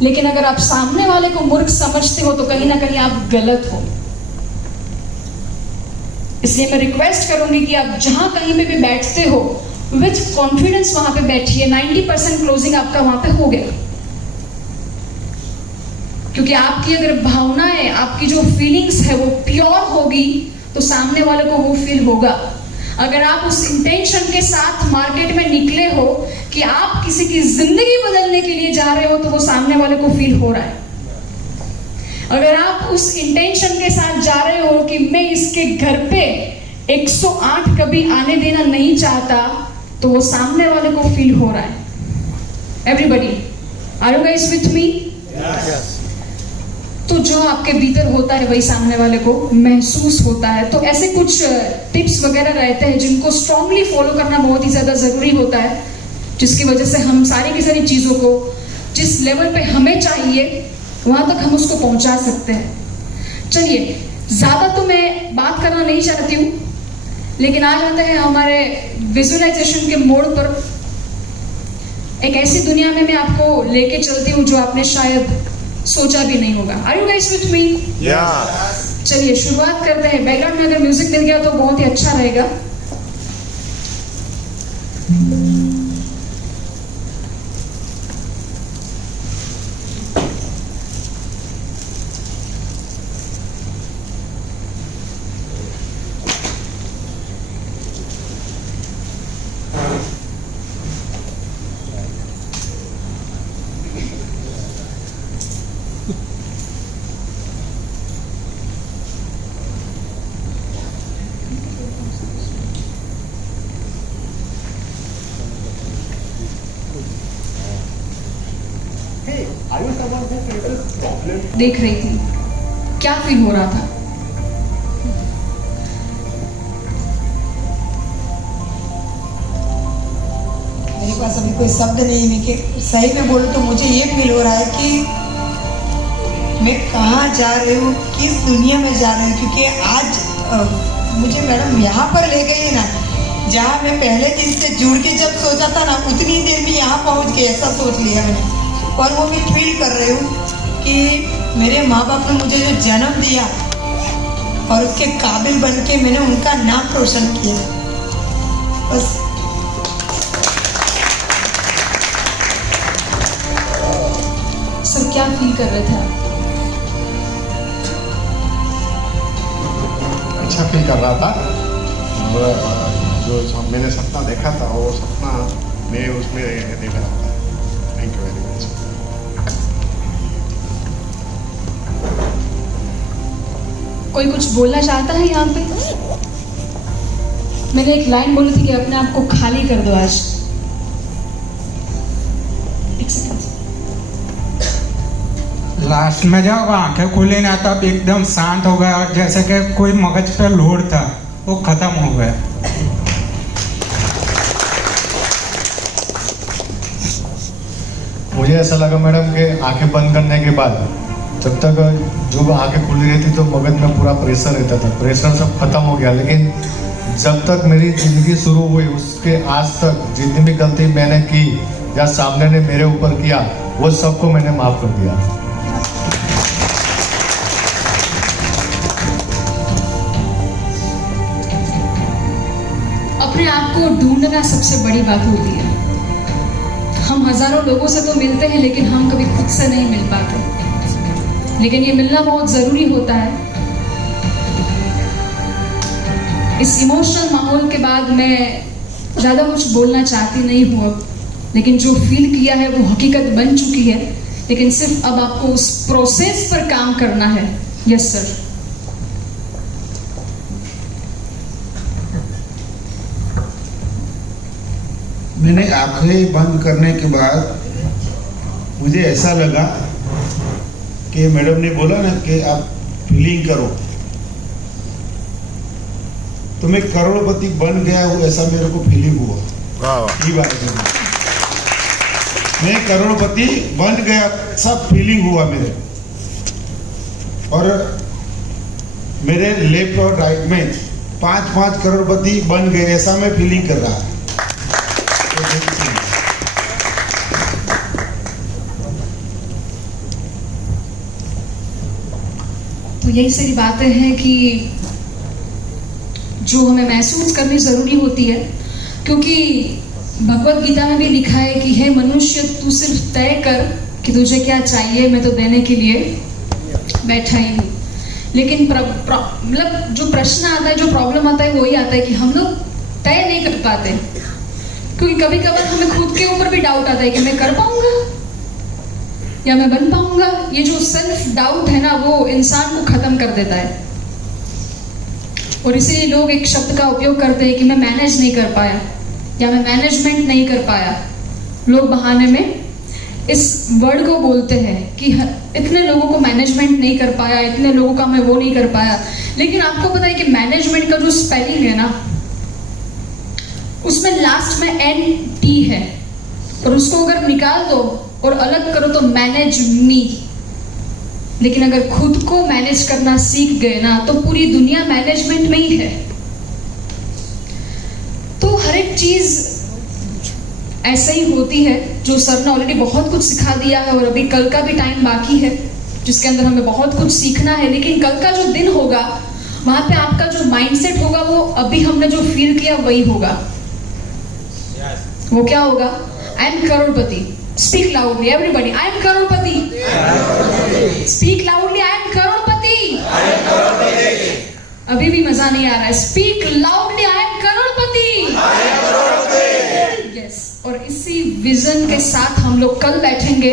लेकिन अगर आप सामने वाले को मूर्ख समझते हो तो कहीं ना कहीं आप गलत हो। इसलिए मैं रिक्वेस्ट करूंगी कि आप जहां कहीं पे भी बैठते हो विथ कॉन्फिडेंस वहां पे बैठिए। 90% क्लोजिंग आपका वहां पे हो गया, क्योंकि आपकी अगर भावनाएं, आपकी जो फीलिंग्स है वो प्योर होगी तो सामने वाले को वो फील होगा। अगर आप उस इंटेंशन के साथ मार्केट में निकले हो कि आप किसी की जिंदगी बदलने के लिए जा रहे हो तो वो सामने वाले को फील हो रहा है। अगर आप उस इंटेंशन के साथ जा रहे हो कि मैं इसके घर पे 108 कभी आने देना नहीं चाहता, तो वो सामने वाले को फील हो रहा है। Everybody, are you guys with me? तो जो आपके भीतर होता है वही सामने वाले को महसूस होता है। तो ऐसे कुछ टिप्स वगैरह रहते हैं जिनको स्ट्रांगली फॉलो करना बहुत ही ज्यादा जरूरी होता है, जिसकी वजह से हम सारी की सारी चीजों को जिस लेवल पे हमें चाहिए वहां तक हम उसको पहुंचा सकते हैं। चलिए, ज्यादा तो मैं बात करना नहीं चाहती हूँ, लेकिन आ जाते हैं हमारे विजुअलाइजेशन के मोड़ पर। एक ऐसी दुनिया में मैं आपको लेके चलती हूँ जो आपने शायद सोचा भी नहीं होगा। Are you guys with me? चलिए शुरुआत करते हैं। बैकग्राउंड में अगर म्यूजिक मिल गया तो बहुत ही अच्छा रहेगा। देख रही थी क्या फील हो रहा था। मेरे पास अभी कोई शब्द नहीं है कि सही में बोलूं तो मुझे ये फील हो रहा है कि मैं कहाँ जा रही हूँ, किस दुनिया में जा रही हूँ। क्योंकि आज मुझे मैडम यहाँ पर ले गई है ना, जहाँ मैं पहले दिन से जुड़ के जब सोचा था ना उतनी देर में यहाँ पहुँच के ऐसा सोच लिया मैंने। और वो मैं फील कर रही हूँ कि मेरे माँ बाप ने मुझे जो जन्म दिया और उसके काबिल बन के मैंने उनका नाम रोशन किया। बस सर क्या फील कर रहे थे आप? अच्छा फील कर रहा था। और मैंने सपना देखा था वो सपना मैं उसमें देख रहा था। Thank you very much. कोई कुछ बोलना चाहता है यहाँ पे? मैंने एक लाइन बोली थी कि अपने आप को खाली कर दो आज। एक सेकंड। लास्ट में जब आंखें खुली ना तब एकदम शांत हो गया और जैसे कि कोई मगज पे लोड था वो खत्म हो गया। मुझे ऐसा लगा मैडम कि आंखें बंद करने के बाद जब तक जो आंखें खुली रहती तो मगज में पूरा प्रेशर रहता था, प्रेशर सब खत्म हो गया। लेकिन जब तक मेरी जिंदगी शुरू हुई उसके आज तक जितनी भी गलती मैंने की या सामने ने मेरे ऊपर किया वो सबको मैंने माफ कर दिया। अपने आप को ढूंढना सबसे बड़ी बात होती है। हम हजारों लोगों से तो मिलते हैं लेकिन हम कभी खुद से नहीं मिल पाते, लेकिन ये मिलना बहुत जरूरी होता है। इस इमोशनल माहौल के बाद मैं ज़्यादा कुछ बोलना चाहती नहीं हूँ अब, लेकिन जो फील किया है वो हकीकत बन चुकी है। लेकिन सिर्फ अब आपको उस प्रोसेस पर काम करना है। Yes sir. मैंने आंखें बंद करने के बाद मुझे ऐसा लगा कि मैडम ने बोला ना कि आप फीलिंग करो, तो मैं करोड़पति बन गया हूँ ऐसा मेरे को फीलिंग हुआ। ये बात है, मैं करोड़पति बन गया सब फीलिंग हुआ मेरे। और मेरे लेफ्ट और राइट में 5-5 करोड़पति बन गए ऐसा मैं फीलिंग कर रहा। तो यही सारी बातें हैं कि जो हमें महसूस करनी जरूरी होती है, क्योंकि भगवत गीता में भी लिखा है कि हे मनुष्य तू सिर्फ तय कर कि तुझे क्या चाहिए, मैं तो देने के लिए बैठा ही हूँ। लेकिन मतलब जो प्रश्न आता है, जो प्रॉब्लम आता है वही आता है कि हम लोग तय नहीं कर पाते, क्योंकि कभी कभार हमें खुद के ऊपर भी डाउट आता है कि मैं कर पाऊंगा या मैं बन पाऊंगा। ये जो सेल्फ डाउट है ना वो इंसान को खत्म कर देता है, और इसीलिए लोग एक शब्द का उपयोग करते हैं कि मैं मैनेज नहीं कर पाया या मैं मैनेजमेंट नहीं कर पाया। लोग बहाने में इस वर्ड को बोलते हैं कि इतने लोगों को मैनेजमेंट नहीं कर पाया, इतने लोगों का मैं वो नहीं कर पाया। लेकिन आपको पता है कि मैनेजमेंट का जो स्पेलिंग है ना उसमें लास्ट में NT है, और उसको अगर निकाल दो और अलग करो तो मैनेज मी। लेकिन अगर खुद को मैनेज करना सीख गए ना तो पूरी दुनिया मैनेजमेंट में ही है। तो हर एक चीज ऐसे ही होती है। जो सर ने ऑलरेडी बहुत कुछ सिखा दिया है, और अभी कल का भी टाइम बाकी है जिसके अंदर हमें बहुत कुछ सीखना है। लेकिन कल का जो दिन होगा वहां पे आपका जो माइंडसेट होगा वो अभी हमने जो फील किया वही होगा। वो क्या होगा? I am Crorepati. Speak loudly, everybody. I am Crorepati. Speak loudly. I am करोड़पति. अभी भी मजा नहीं आ रहा है। Speak loudly. I am Crorepati. Yes. और इसी विजन के साथ हम लोग कल बैठेंगे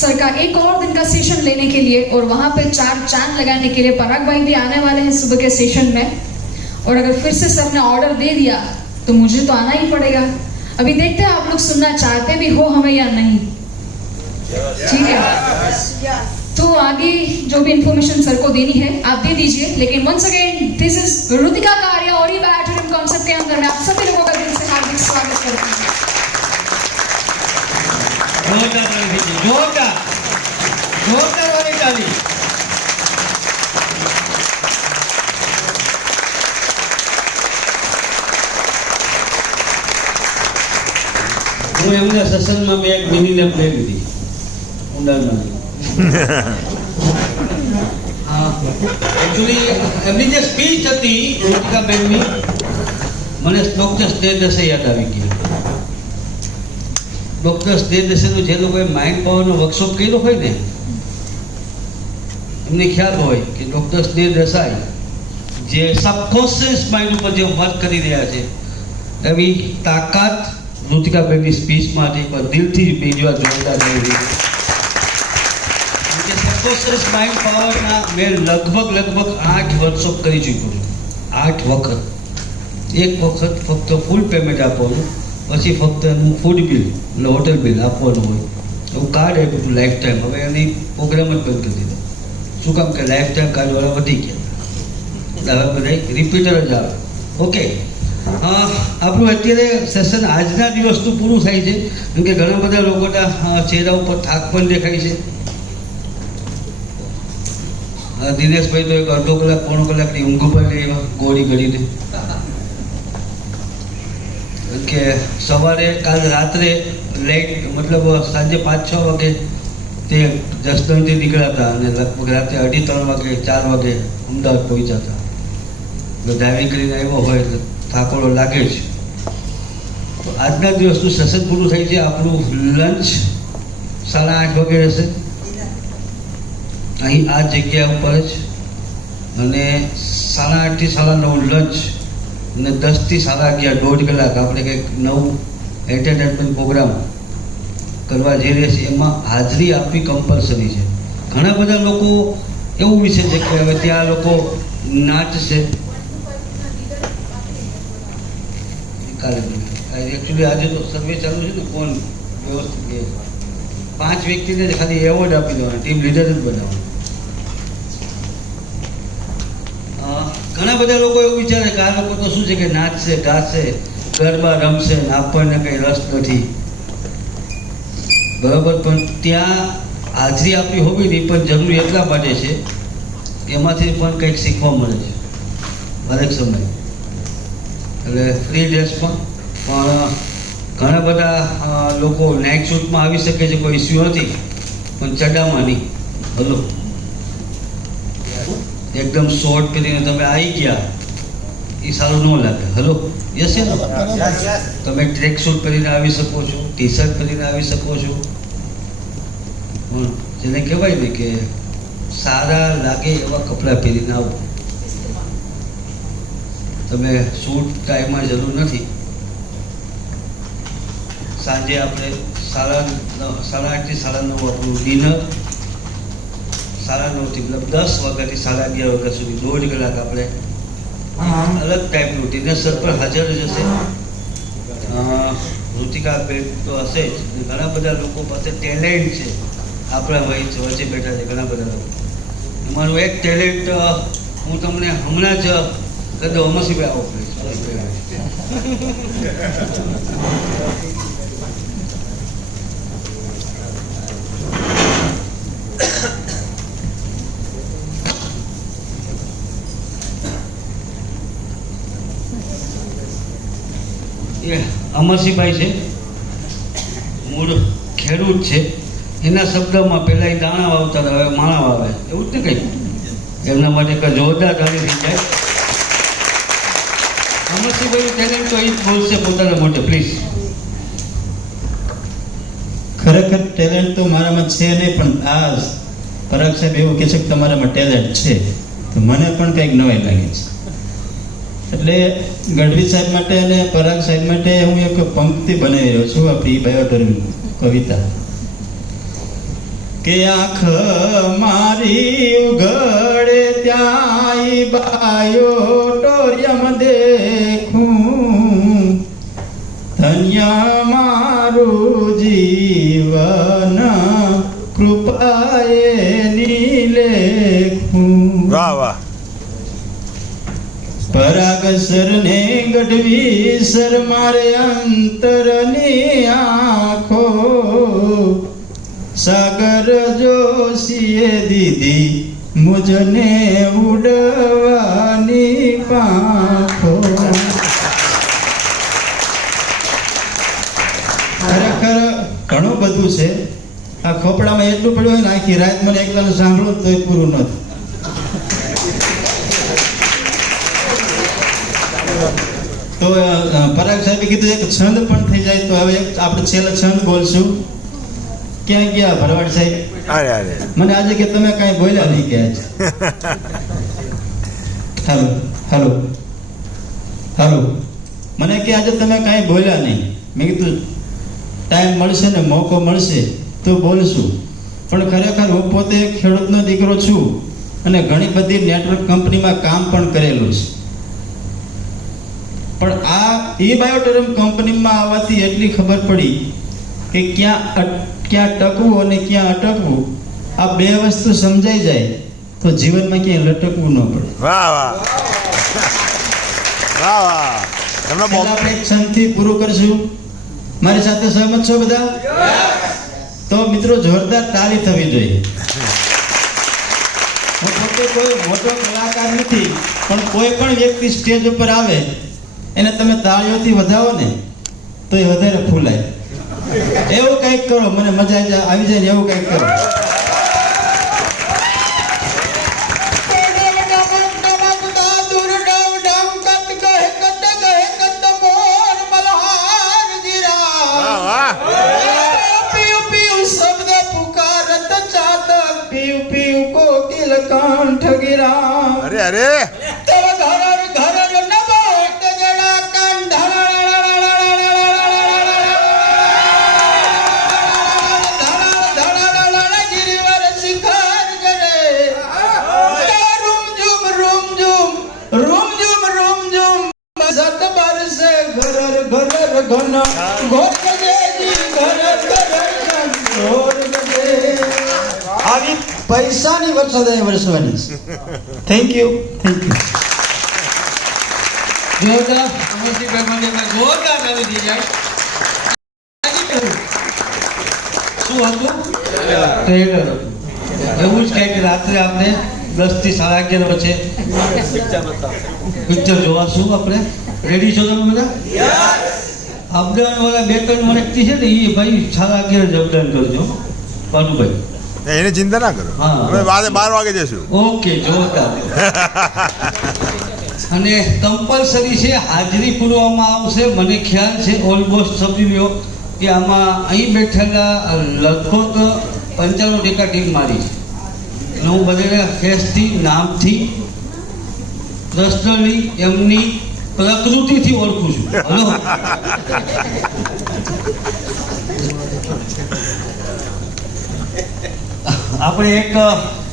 सर का एक और दिन का सेशन लेने के लिए, और वहां पे 4 चांद लगाने के लिए पराग भाई भी आने वाले हैं सुबह के सेशन में। और अगर फिर से सर ने ऑर्डर दे दिया तो मुझे तो आना ही पड़ेगा। अभी देखते हैं आप लोग सुनना चाहते भी हो हमें या नहीं। ठीक है, तो आगे जो भी इंफॉर्मेशन सर को देनी है आप दे दीजिए। लेकिन once again this is Rutika Karya और ऑडिटोरियम कॉन्सेप्ट के अंदर मैं आप सभी लोगों का दिल से हार्दिक स्वागत करती हूँ। जोरदार वाली ताली। હું એમના સત્સંગમાં મેં એક મિનીને પ્લે લીધી ઊંડાણમાં। એકચ્યુઅલી એમની જે સ્પીચ હતી રૂતિકાબેનની, મને ડૉક્ટર સ્નેહ દેસાઈ યાદ આવી ગઈ। ડૉક્ટર સ્નેહ દેસાઈનું જે લોકોએ માઇન્ડ પાવરનો વર્કશોપ કર્યો હોય ને એમને ખ્યાલ હોય કે ડૉક્ટર સ્નેહ દેસાઈ જે સબકોન્શિયસ માઇન્ડ ઉપર જે વર્ક કરી રહ્યા છે એવી તાકાત ઋતિકાબેનની સ્પીચમાંથી પણ દિલથી બીજવા જોરદાર થઈ રહી છે. સબકોન્શિયસ માઇન્ડ પાવરના મેં લગભગ 8 વર્કશોપ કરી ચૂક્યો છું. 8 વખત. એક વખત ફક્ત ફૂલ પેમેન્ટ આપવાનું, પછી ફક્ત એનું ફૂડ બિલ એટલે હોટેલ બિલ આપવાનું હોય એવું કાર્ડ આપ્યું હતું લાઈફ ટાઈમ. હવે એની પ્રોગ્રામ જ બંધ કરી દીધો. શું કામ કે લાઈફ ટાઈમ કાર્ડવાળા વધી ગયા, હવે બધા રિપીટર જ આવે. ઓકે, આપણું અત્યારે સેશન આજના દિવસનું પૂરું થાય છે, કેમ કે ઘણા બધા લોકોના ચહેરા ઉપર થાક પણ દેખાય છે. દિનેશભાઈ તો એક અડધો કલાક પોણો કલાકની ઊંઘ પર લેવા ગોળી કરીને, કે સવારે કાલ રાત્રે લેટ મતલબ સાંજે 5-6 વાગે તે જસદણથી નીકળ્યા હતા અને લગભગ રાત્રે 2:30-3 વાગે 4 વાગે અમદાવાદ પહોંચ્યા હતા. ડ્રાઇવિંગ કરીને આવ્યો હોય એટલે થાકોડો લાગે જ. તો આજના દિવસનું સેશન પૂરું થાય છે. આપણું લંચ 8:30 વાગે રહેશે અહીં આ જગ્યા ઉપર જ, અને 8:30 થી 9:30 લંચ, અને 10 થી 11:30 1.5 કલાક આપણે કંઈક નવું એન્ટરટેનમેન્ટ પ્રોગ્રામ કરવા જઈ રહ્યા છીએ. એમાં હાજરી આપવી કમ્પલસરી છે. ઘણા બધા લોકો એવું વિશે છે કે હવે ત્યાં લોકો નાચશે. એકચ્યુઅલી આજે તો સર્વે ચાલુ છે ને કોણ વ્યવસ્થિત 5 વ્યક્તિને ખાલી એવોર્ડ આપી દેવાનો, ટીમ લીડર જ બનાવવાનું. ઘણા બધા લોકો એવું વિચારે કે આ લોકો તો શું છે કે નાચશે, ગાશે, ગરબા રમશે ને આપણને કંઈ રસ નથી, બરાબર. પણ ત્યાં હાજરી આપવી હોવી નહીં, પણ જરૂરી એટલા માટે છે એમાંથી પણ કંઈક શીખવા મળે છે દરેક સમય. એટલે ફ્રી ડ્રેસમાં પણ ઘણા બધા લોકો નાઇટ શૂટમાં આવી શકે છે, કોઈ ઇસ્યુ નથી, પણ ચડામાં નહીં. હલો, એકદમ શોર્ટ પહેરીને તમે આવી ગયા એ સારું ન લાગે. હલો, યસ છે ને? તમે ટ્રેક શૂટ પહેરીને આવી શકો છો, ટી શર્ટ પહેરીને આવી શકો છો, જેને કહેવાય ને કે સારા લાગે એવા કપડાં પહેરીને આવો. તમે શૂટ ટાઈમમાં જરૂર નથી. સાંજે આપણે 8:30 થી 9:30 આપણું ડિનર, 9:30 થી મતલબ 10 વાગ્યાથી 11:30 વાગ્યા સુધી 1.5 કલાક આપણે અલગ ટાઈપનું ડિનર સર પર હાજર જ હશે. ઋતિકાબેન તો હશે જ. ઘણા બધા લોકો પાસે ટેલેન્ટ છે, આપણા વચ્ચે બેઠા છે ઘણા બધા લોકો. અમારું એક ટેલેન્ટ હું તમને હમણાં જ કહી દઉં. અમરસિંહભાઈ આવો પ્લીઝ. એ અમરસિંહભાઈ છે, મૂળ ખેડૂત છે. એના શબ્દમાં પહેલાં એ દાણા વાવતા હતા, હવે માણા વાવે, એવું જ ને કંઈ. એમના માટે એક જોરદાર તાળી થઈ જાય. અમરસિંહભાઈનું ટેલેન્ટ તો એ જ બોલશે પોતાના મોટે, પ્લીઝ. ખરેખર ટેલેન્ટ તો મારામાં છે નહીં, પણ આ પરાગ સાહેબ એવું કહે છે કે તમારામાં ટેલેન્ટ છે, તો મને પણ કંઈક નવાઈ લાગે છે. એટલે ગઢવી સાહેબ માટે અને પરાગ સાહેબ માટે હું એક પંક્તિ બનાવી રહ્યો છું, આપણી બાયોડર્મી કવિતા. કે આંખ મારી ઉઘડે ત્યાં બાયોટોરિયમ દેખું, ધન્ય મારું જીવન કૃપાએ નીલેખું. વાહ વાહ. પરાગ સર ને ગઢવી સર મારે અંતરની આંખો, સાગર જોશીએ દીધી મુજને ઉડવાની પાંખો. ખરેખર ઘણું બધું છે આ ખોપડામાં. એટલું પડ્યું હોય ને આખી રાત મને એકલાનું સાંભળું તો પૂરું નથી. તો પરાગ સાહેબે કીધું એક છંદ પણ થઈ જાય, તો હવે આપણે છેલ્લો છંદ બોલશું. ક્યાં ગયા ભરવાડ સાહેબ? મને આજે કે તમે કાંઈ બોલ્યા નહીં કે આજે હેલો હેલો હેલો મને કે આજે તમે કાંઈ બોલ્યા નહીં. મેં કીધું ટાઈમ મળશે ને મોકો મળશે તો બોલશું. પણ ખરેખર હું પોતે એક ખેડૂતનો દીકરો છું અને ઘણી બધી નેટવર્ક કંપનીમાં કામ પણ કરેલું છે. પણ આ બાયોટેરમ કંપનીમાં આવવાથી એટલી ખબર પડી કે ક્યાં ટકવું અને ક્યાં અટકવું, આ બે વસ્તુ સમજાઈ જાય તો જીવનમાં ક્યાંય લટકવું ન પડે. વાહ વાહ વાહ વાહ. તમને પહેલા આપણે એક ક્ષણથી પૂરું કરશું. મારી સાથે સહમત છો બધા? તો મિત્રો જોરદાર તાળી થવી જોઈએ. હું પોતે કોઈ મોટો કલાકાર નથી, પણ કોઈ પણ વ્યક્તિ સ્ટેજ ઉપર આવે એને તમે તાળીઓથી વધાવો ને તો એ વધારે ફૂલાય. એવું કંઈક કરો, મને મજા આવી જાય ને એવું કંઈક કરો. કંઠ ગિરા અરે અરે તવ ઘર ઘર નવો જડા કંઠ ગિરિવર શિખર ગરે રૂમ ઝુમ સત બરસે ઘર ઘર ઘન ઘોર ગજેજી ઘર ઘર ઘોર ગજે. આવી પૈસાની વરસાદ વરસવાની. થેન્ક યુ જોરદાર અમરસિંહભાઈ માટે જોરદાર તાળી થઈ જાય. શું હતું? ટ્રેલર હતું. એવું જ કંઈક રાત્રે આપણે 10 થી 11:30 વચ્ચે પિક્ચર જોવાશું. આપણે રેડી છો તમે બધા? અપડાઉન વાળા 2-3 વ્યક્તિ છે ને એ ભાઈ 11:30 જ અપડાઉન કરજો. ભાનુભાઈ એની ચિંતા ના કરો, હા. અમે 12 વાગે જશું. ઓકે, જોરદાર. અને કમ્પલસરી છે, હાજરી પૂરવામાં આવશે. મને ખ્યાલ છે ઓલમોસ્ટ સમજી લ્યો કે આમાં અહીં બેઠેલા લગભગ 95% ટીમ મારી છે. અને હું બધાને ફેસથી, નામથી, પર્સનલી એમની પ્રકૃતિથી ઓળખું છું. હલો, આપણે એક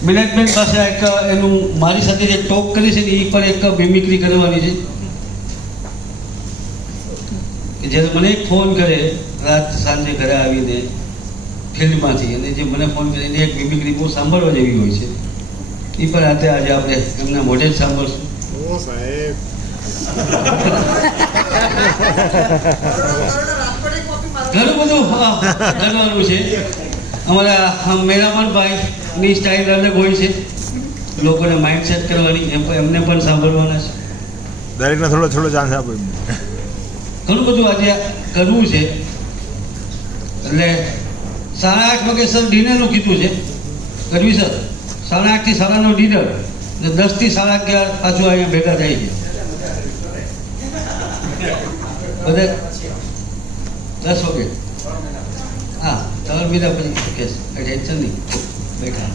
મિલેટમેન્ટ પાસે એક એનું મારી સાથે જે ટોક કરી છે ને એ પણ એક મિમિક્રી કરવાની છે. કે જ્યારે મને એક ફોન કરે રાત સાંજે ઘરે આવીને ફિલ્ડમાંથી, અને જે મને ફોન કરીને એક મિમિક્રી બહુ સાંભળવા જેવી હોય છે, એ પણ રાતે આજે આપણે એમના મોઢે જ સાંભળશું. ઘણું બધું કરવાનું છે. અમારા મેરામણભાઈની સ્ટાઇલ અલગ હોય છે, લોકોને માઇન્ડ સેટ કરવાની, એમને પણ સાંભળવાના છે. દરેકને થોડો થોડો ચાન્સ આપો. ઘણું બધું આજે કરવું છે. એટલે 8:30 વાગે સર ડિનરનું કીધું છે ગઢવી સર. 8:30 થી 9:30 ડિનર, અને 10 થી 11:30 પાછું અહીંયા ભેગા થાય છે બધા 10 વાગે. હા, ચાલો બીજા પછી કેસ ટેન્શન નહીં, બેઠા.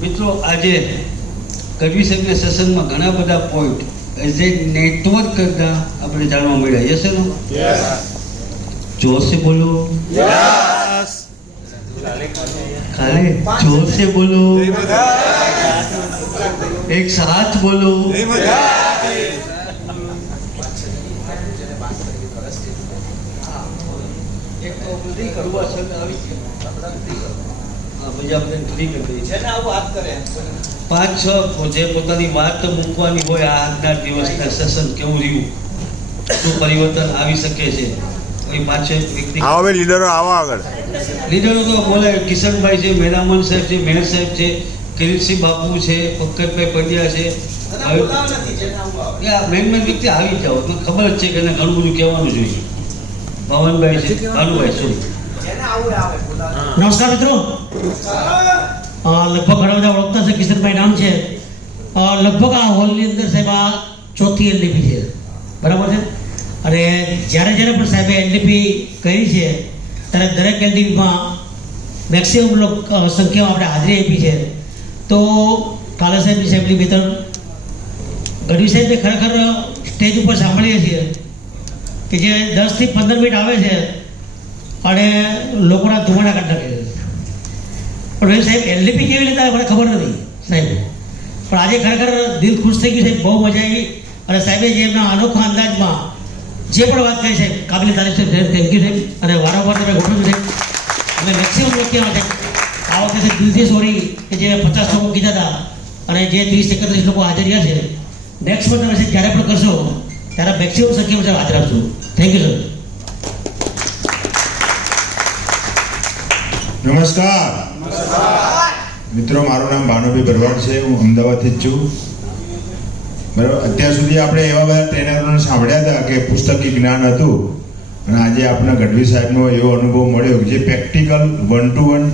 મિત્રો, આજે ગઢવી સાહેબના સેશનમાં ઘણા બધા પોઈન્ટ એઝ એ નેટવર્ક કરતા આપણે જાણવા મળ્યા. Yes no? જોર સે બોલો. ખાલે જોર સે બોલો, એક સાથ બોલો. પાંચ છ જે પોતાની વાત મૂકવાની હોય, આજના દિવસના સેશન કેવું રહ્યું, શું પરિવર્તન આવી શકે છે, કોઈ પાંચ વ્યક્તિ આવો ભાઈ, લીડરો આવો આગળ. લીડરો તો બોલે. કિશનભાઈ છે, મેરામણ સાહેબ છે, મેહર સાહેબ છે, કિરીટસિંહ બાપુ છે, પંકજભાઈ પંડ્યા છે. મેન વ્યક્તિ આવી જાઓ, મને ખબર જ છે કે એને ઘણું બધું કહેવાનું જોઈએ. ભવનભાઈ છે, ભાનુભાઈ સોરી. નમસ્કાર મિત્રો, લગભગ ઘણા બધા ઓળખતા છે. કિશનભાઈ નામ છે. લગભગ આ હોલની અંદર સાહેબ આ 4થી એલડીપી છે, બરાબર છે. અને જ્યારે પણ સાહેબે એલડીપી કરી છે ત્યારે દરેક એલડીપીમાં મેક્સિમમ સંખ્યામાં આપણે હાજરી આપી છે. તો કાલા સાહેબની સેમ્પલી ભીતર ગઢવી સાહેબને ખરેખર સ્ટેજ ઉપર સાંભળીએ છીએ કે જે 10 થી 15 મિનિટ આવે છે અને લોકોના ધુમાડા કાઢી નાખે છે. પણ સાહેબ એલડીપી કેવી રીતે મને ખબર નથી સાહેબ, પણ આજે ખરેખર દિલ ખુશ થઈ ગયું સાહેબ, બહુ મજા આવી. અને સાહેબે જે એમના અનોખા અંદાજમાં જે પણ વાત કરી સાહેબ, કાબિલ તારીફ સાહેબ, થેન્ક યુ સાહેબ. અને વારંવાર તમે ગોઠવ્યું સાહેબ, અમે મેક્સિમમ વ્યક્તિ માટે આ વખતે સાહેબ દિલથી સોરી કે જે 50 લોકો કીધા હતા અને જે 30-31 લોકો હાજર રહ્યા છે, નેક્સ્ટ મંથ તમે સાહેબ જ્યારે પણ કરશો ત્યારે મેક્સિમમ સંખ્યામાં સાહેબ હાજર આપશો. Thank you sir. નમસ્કાર મિત્રો, મારું નામ ભાનુભાઈ ભરવાડ છે. હું અમદાવાદથી જ છું. બરાબર, અત્યાર સુધી આપણે એવા બધા ટ્રેનરોને સાંભળ્યા હતા કે પુસ્તકી જ્ઞાન હતું, અને આજે આપણે ગઢવી સાહેબનો એવો અનુભવ મળ્યો કે જે પ્રેક્ટિકલ 1-to-1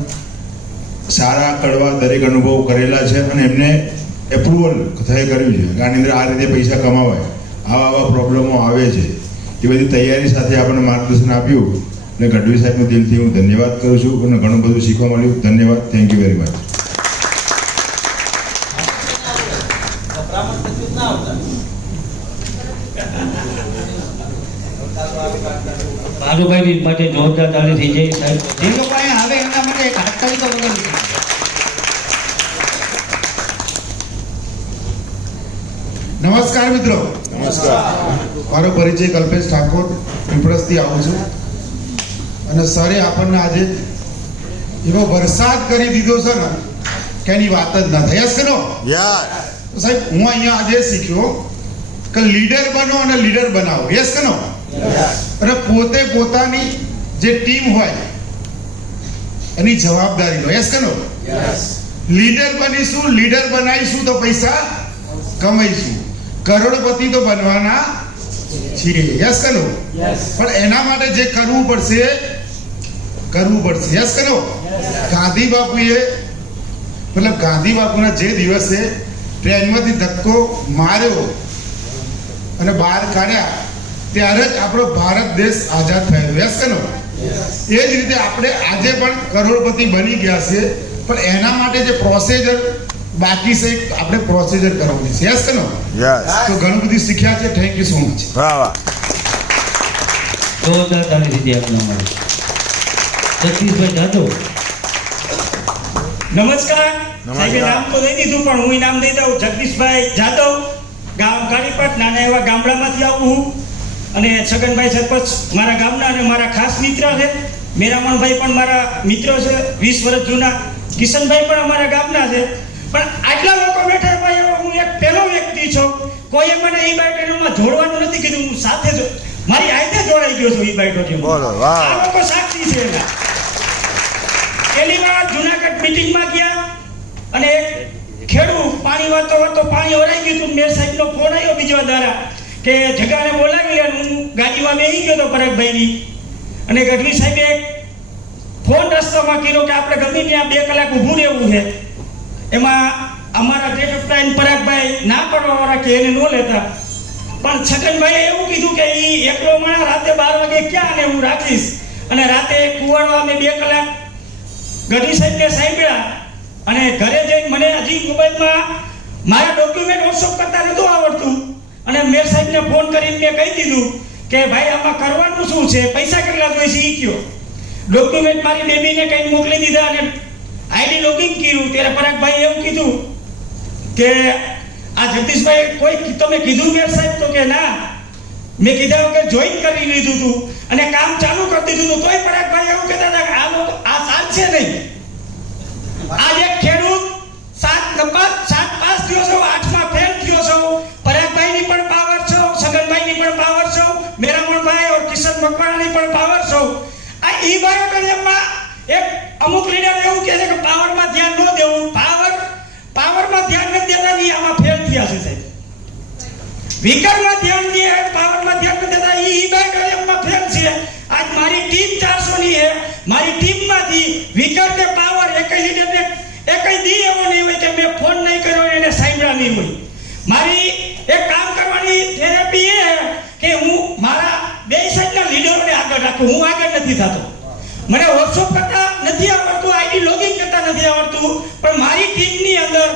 સારા કડવા દરેક અનુભવ કરેલા છે અને એમને એપ્રુવલ થઈ કર્યું છે કે આની અંદર આ રીતે પૈસા કમાવાય, આવા પ્રોબ્લેમો આવે છે, એ બધી તૈયારી સાથે આપણને માર્ગદર્શન આપ્યું. અને ગઢવી સાહેબનો દિલથી હું ધન્યવાદ કરું છું અને ઘણું બધું શીખવા મળ્યું. ધન્યવાદ. Thank you very much. Bhanubhai માટે જોરદાર તાળી થઈ જાય સાહેબ. જે લોકો અહીંયા આવે એમના માટે એક હાથ તાળી તો વગાડવી. નમસ્કાર મિત્રો. મારો પરિચય કલ્પેશ ઠાકોર, પીપળસથી આવું છું. અને સરે આપણને આજે એવો વરસાદ કરી દીધો છે ને કે એની વાત જ ના થાય. યસ કે નો? તો સાહેબ હું અહીંયા આજે શીખ્યો કે લીડર બનો અને લીડર બનાવો. યસ કે નો? અને પોતે પોતાની જે ટીમ હોય એની જવાબદારી લો. યસ કે નો? લીડર બનીશું, લીડર બનાવીશું તો પૈસા કમાઈશું. કરોડપતિ તો બનવાના છીએ. યસ કે નો? પણ એના માટે જે કરવું પડશે. યસ કે નો? ગાંધી બાપુએ મતલબ ગાંધી બાપુના જે દિવસે ટ્રેનમાંથી ધક્કો માર્યો અને બહાર કાઢ્યા ત્યારે જ આપણો ભારત દેશ આઝાદ થયેલો. યસ કે નો? એ જ રીતે આપણે આજે પણ કરોડપતિ બની ગયા છે, પણ એના માટે જે પ્રોસિજર બાકી છે આપણે પ્રોસિજર કરવાની છે. યસ કે નો? તો ઘણું બધું શીખ્યા છે. Thank you so much. જોરદાર તાળી થઈ જાય આપણા માટે. જગદીશભાઈ જાદવ. નમસ્કાર. સાહેબે નામ તો દઈ દીધું પણ હું નામ દઈ દઉં. જગદીશભાઈ જાદવ, ગામ કાળીપટ, નાના એવા ગામડામાંથી આવું હું. અને છગનભાઈ સરપંચ મારા ગામના અને મારા ખાસ મિત્ર છે. મેરામણભાઈ પણ મારા મિત્રો છે, 20 વર્ષ જૂના. કિશનભાઈ પણ અમારા ગામના છે. પણ આટલા લોકો બેઠા ભાઈ, એવો હું એક પહેલો વ્યક્તિ છું. કોઈએ મને ઈ બેટરીમાં જોડવાનું નથી કીધું. હું સાથે જ મારી આયતે જોડાઈ ગયો છું ઈ બેટરીમાં. આ લોકો સાક્ષી છે એના. પહેલી વાર જુનાગઢ મીટિંગમાં ગયા અને એક ખેડૂત પાણી વાતો પાણી ઓરાઈ ગયું હતું. મેર સાહેબનો ફોન આવ્યો બીજા દ્વારા કે જગાને બોલાવી લે. હું ગાડીમાં બેસી ગયો તો પરાગભાઈની, અને ગઢવી સાહેબે ફોન રસ્તામાં કર્યો કે આપણે ગમે ત્યાં 2 કલાક ઊભું રહેવું છે. એમાં અમારા ડેટપ્રાઇન પરાગભાઈ ના પડવાવાળા કે એને ન લેતા, પણ છગનભાઈએ એવું કીધું કે એ એકલો માણસ રાતે 12 વાગે ક્યાં ને હું રાખીશ. અને રાતે કુવાડવા અમે 2 કલાક ગઢવી સાહેબને સાંભળ્યા. અને ઘરે જઈને મને હજી મોબાઈલમાં મારા ડોક્યુમેન્ટ વોટ્સઅપ કરતા નહોતું આવડતું. અને મેર સાહેબને ફોન કરીને મેં કહી દીધું કે ભાઈ આમાં કરવાનું શું છે, પૈસા કેટલા જોઈશે એ કયો. ડોક્યુમેન્ટ મારી બેબીને કંઈ મોકલી દીધા અને આઈડી લોગિન કર્યું. ત્યારે પરાગભાઈ એવું કીધું કે આ જગદીશભાઈ કોઈ તમે કીધું મેર સાહેબ? તો કે ના, મેં કીધા કે જોઈન કરી લીધું હતું અને કામ ચાલુ કરી દીધું હતું. તોય પરાગભાઈ એવું કહેતા હતા કે આ લોકો આ સાથ છે નહીં. આજ એક ખેડૂત 7 પાસ થયો છો, 8માં ફેલ થયો છો. પરાગભાઈની પણ પાવર છો, સગનભાઈની પણ પાવર છો, મેરામણભાઈ ઓર કિશન મકવાણાની પણ પાવર છો. આ ઈ બાયોટેરિયમમાં એક અમુક લીડર એવું કહે છે કે પાવરમાં ધ્યાન ન દેવું. પાવરમાં ધ્યાન નથી દેતા ની આમાં ફેલ થયા છે સાહેબ. વિકરમાં ધ્યાન દે, પાવરમાં ધ્યાન નથી દેતા ઈ બાયોટેરિયમમાં ફેલ છે. આજ મારી ટીમ 400 ની છે. મારી ટીમમાંથી વિકર ને પાવર એક લીડરને એકઈ દી એવો નહીં હોય કે મેં ફોન નહીં કર્યો એને સાંભળ્યા નહીં હોય. મારી એક કામ કરવાની થેરેપી એ કે હું મારા 2 સાઈડના લીડરોને આગળ રાખું. હું આગળ નથી થતો. મને વોટ્સઅપ કરતા નથી આવડતું, આઈડી લોગિન કરતા નથી આવડતું, પણ મારી ટીમની અંદર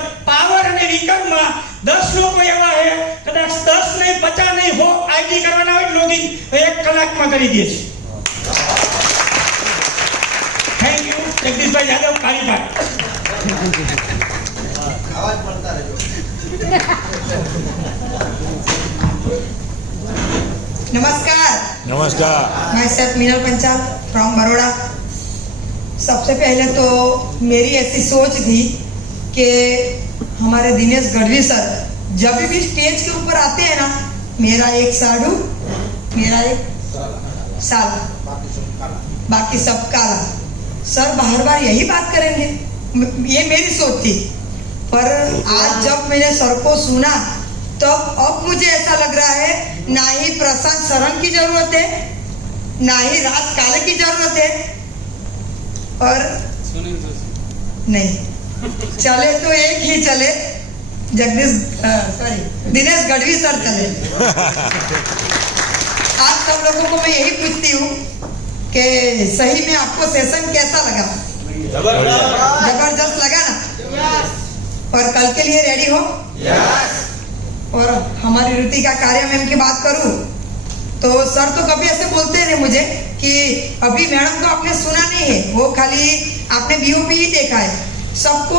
કલાકમાં કરી દે છે. થેન્ક યુ જગદીશભાઈ યાદવ કાળીપાટ. नमस्कार. नमस्कार. मैं सेफ मीनल पंचाल फ्रॉम बड़ौदा. सबसे पहले तो मेरी ऐसी सोच थी कि हमारे दिनेश गढ़वी सर जब भी स्टेज के ऊपर आते हैं ना, मेरा एक साधु, मेरा एक साल, बाकी सब काला. सर बार बार यही बात करेंगे, ये मेरी सोच थी. पर आज जब मैंने सर को सुना तो अब मुझे ऐसा लग रहा है ना ही प्रशांत शरण की जरूरत है, ना ही राज काले की जरूरत है, और नहीं चले तो एक ही चले, दिनेश गढ़वी सर चले. आज सब लोगों को मैं यही पूछती हूँ कि सही में आपको सेशन कैसा लगा? जबरदस्त लगा ना? और कल के लिए रेडी हो? और हमारी ऋतिका कार्य मैम की बात करूं तो सर तो कभी ऐसे बोलते हैं मुझे कि अभी मैडम को आपने सुना नहीं है, वो खाली आपने बीओपी ही देखा है. सबको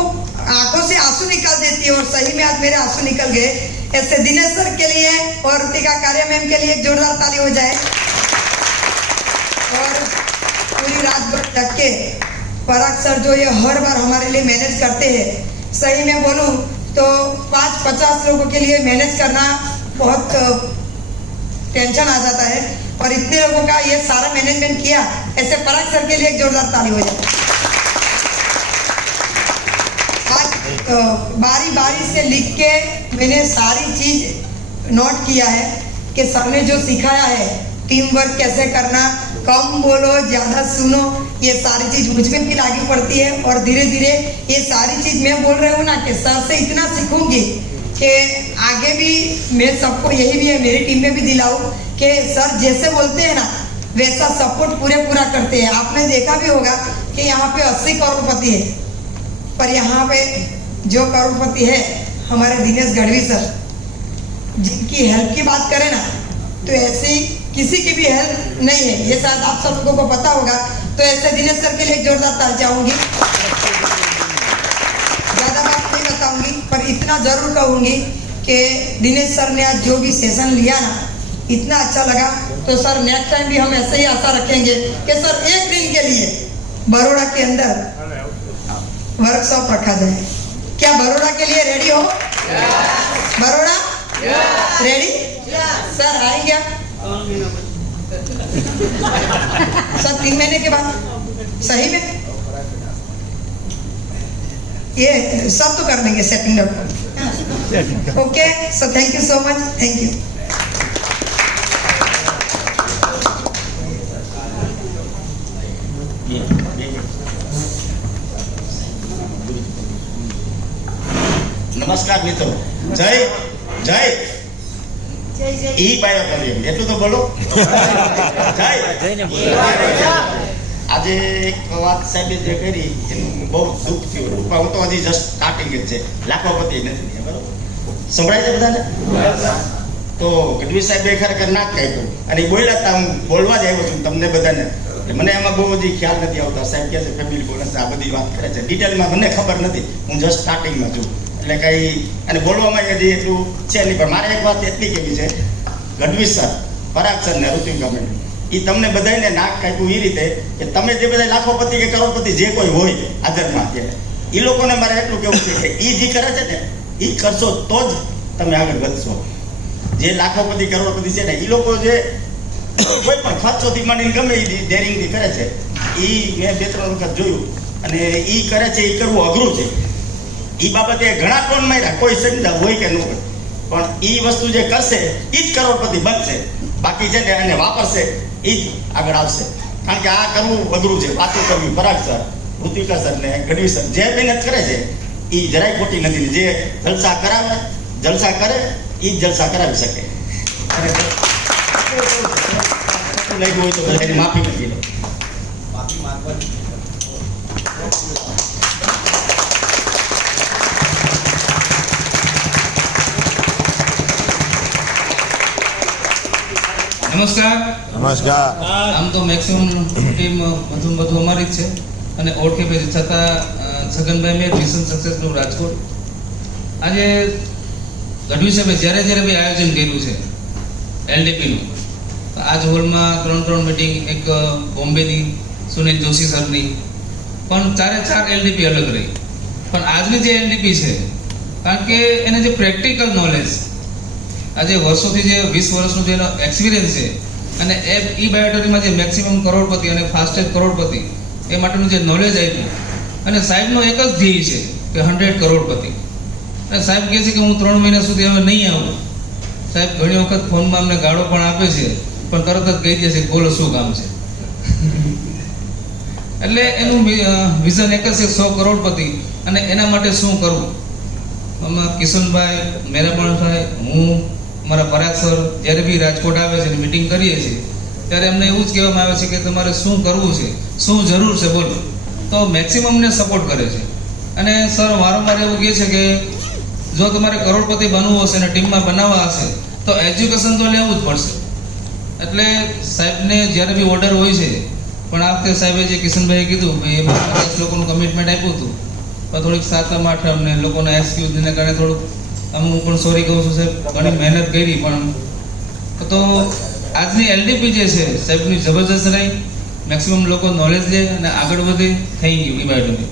आंखों से आंसू निकाल देती है, और सही में आज मेरे आंसू निकल गए. ऐसे दिनेश सर के लिए और ऋतिका कार्य मैम के लिए एक जोरदार ताली हो जाए. और पूरी रात भर जग के पराग सर जो ये हर बार हमारे लिए मैनेज करते हैं, सही में बोलूं तो 5-50 लोगों के लिए मैनेज करना बहुत टेंशन आ जाता है, और इतने लोगों का ये सारा मैनेजमेंट किया, ऐसे पराग सर के लिए एक जोरदार ताली हो जाए. आज बारी बारी से लिख के मैंने सारी चीज नोट किया है कि सर ने जो सिखाया है, टीम वर्क कैसे करना, कम बोलो ज्यादा सुनो, ये सारी चीज मुझ में भी लागू पड़ती है. और धीरे धीरे ये सारी चीज मैं बोल रही हूँ ना कि सर से इतना सीखूंगी कि आगे भी मैं सबको यही भी है, मेरी टीम में भी दिलाऊं कि सर जैसे बोलते हैं ना वैसा सपोर्ट पूरा करते हैं. आपने देखा भी होगा कि यहाँ पे 80 करोड़पति है, पर यहाँ पे जो करोड़पति है हमारे दिनेश गढ़वी सर, जिनकी हेल्प की बात करें ना तो ऐसी किसी की भी हेल्प नहीं है, ये शायद आप सब लोगों को पता होगा. तो ऐसे दिनेश सर के लिए जोरदार ताली चाहूंगी. ज्यादा बात नहीं बताऊंगी, पर इतना जरूर कहूंगी कि दिनेश सर ने आज जो भी सेशन लिया ना, इतना अच्छा लगा. तो सर नेक्स्ट टाइम भी हम ऐसे ही आशा रखेंगे कि सर एक दिन के लिए बड़ौदा के अंदर वर्कशॉप रखा जाए. क्या बड़ौदा के लिए रेडी हो? बड़ौदा रेडी? सर आएंगे सर 3 महीने के बाद? सही में ये सब तो कर देंगे setting up. Okay, so thank you so much. Thank you. નમસ્કાર મિત્રો. જય જય ઈ પાયો કરીએ એટલું તો બોલો. જય. આજે એક વાત સાહેબે જે કરી એનું બહુ દુઃખ થયું. હું તો હજી જસ્ટ સ્ટાર્ટિંગ જ છે, લાખોપતિ નથી, બરોબર? સંભળાય છે બધાને? તો ગઢવી સાહેબે ખરેખર ના કહ્યું અને બોલ્યા હતા, હું બોલવા જ આવ્યો છું તમને બધાને. મને એમાં બહુ હજી ખ્યાલ નથી આવતા. સાહેબ કહે છે ફેમિલી બોનસ, આ બધી વાત કરે છે, ડિટેલમાં મને ખબર નથી, હું જસ્ટ સ્ટાર્ટિંગમાં છું. એટલે કંઈ અને બોલવામાં હજી એટલું છે નહીં. પણ મારે એક વાત એટલી કહેવી છે, ગઢવી સર, પરાગ સર ને ઋતિકા મેડમ, એ તમને બધાને નાક કાપ્યું એ રીતે કે તમે જે બધા લાખોપતિ કે કરોડપતિ જે કોઈ હોય હાજરમાં અત્યારે, એ લોકોને મારે એટલું કહેવું છે કે એ જે કરે છે ને એ કરશો તો જ તમે આગળ વધશો. જે લાખોપતિ કરોડપતિ છે ને એ લોકો જે કોઈ પણ ખર્ચોથી માંડીને ગમે એ ડેરિંગથી કરે છે, એ મેં 2-3 વખત જોયું. અને એ કરે છે એ કરવું અઘરું છે. એ બાબતે ઘણા ટોન માર્યા, કોઈ સંજ્ઞા હોય કે ન હોય, પણ એ વસ્તુ જે કરશે એ જ કરોડપતિ બનશે. બાકી છે ને એને વાપરશે એ જ આગળ આવશે. કારણ કે આ કરવું અઘરું છે. વાતું કરવી, પરાગ સર, ઋતિકા સર ને ગઢવી સર જે મહેનત કરે છે એ જરાય ખોટી નથી. જે જલસા કરાવે, જલસા કરે એ જ જલસા કરાવી શકે. લાગ્યું હોય તો બધાની માફી નથી લો. નમસ્કાર. આમ તો મેક્સિમમ ટીમ વધુ અમારી જ છે અને ઓળખે બે છતાં છગનભાઈ મેં મિશન સક્સેસ ગ્રુપ રાજકોટ આજે ગઢવી સાહેબે જ્યારે બી આયોજન કર્યું છે એલડીપીનું, તો આજ હોલમાં 3 મિટિંગ, એક બોમ્બેની સુનિલ જોશી સરની, પણ 4 એલડીપી અલગ રહી. પણ આજની જે એલડીપી છે, કારણ કે એને જે પ્રેક્ટિકલ નોલેજ આજે વર્ષોથી જે 20 વર્ષનું જે એક્સપિરિયન્સ છે અને ઈ બાયોટેકમાં જે મેક્સિમમ કરોડપતિ અને ફાસ્ટેસ્ટ કરોડપતિ એ માટેનું જે નોલેજ આપ્યું, અને સાહેબનો એક જ ધ્યેય છે કે 100 કરોડપતિ. અને સાહેબ કહે છે કે હું 3 મહિના સુધી હવે નહીં આવું. સાહેબ ઘણી વખત ફોનમાં અમને ગાળો પણ આપે છે, પણ તરત જ કહી દે છે બોલો શું કામ છે. એટલે એનું વિઝન એક જ છે 100 કરોડપતિ, અને એના માટે શું કરવું. આમાં કિશનભાઈ, મેરામણભાઈ, હું, મારા પરાગ સર જ્યારે બી રાજકોટ આવે છે મિટિંગ કરીએ છીએ ત્યારે અમને એવું જ કહેવામાં આવે છે કે તમારે શું કરવું છે, શું જરૂર છે બોલો. તો મેક્સિમમને સપોર્ટ કરે છે. અને સર વારંવાર એવું કહે છે કે જો તમારે કરોડપતિ બનવું હશે અને ટીમમાં બનાવવા હશે તો એજ્યુકેશન તો લેવું જ પડશે. એટલે સાહેબને જ્યારે બી ઓર્ડર હોય છે, પણ આ વખતે સાહેબે જે કિશનભાઈએ કીધું ભાઈ એમાં 10 લોકોનું કમિટમેન્ટ આપ્યું હતું, પણ થોડીક 7-8 અમને લોકોના એક્સક્યુઝને કારણે થોડુંક હું પણ સોરી કહું છું સાહેબ, ઘણી મહેનત કરી. પણ તો આજની એલડીપી જે છે સાહેબની જબરજસ્ત રહી, મેક્સિમમ લોકો નોલેજ લે અને આગળ વધે. Thank you. બાયોટેક.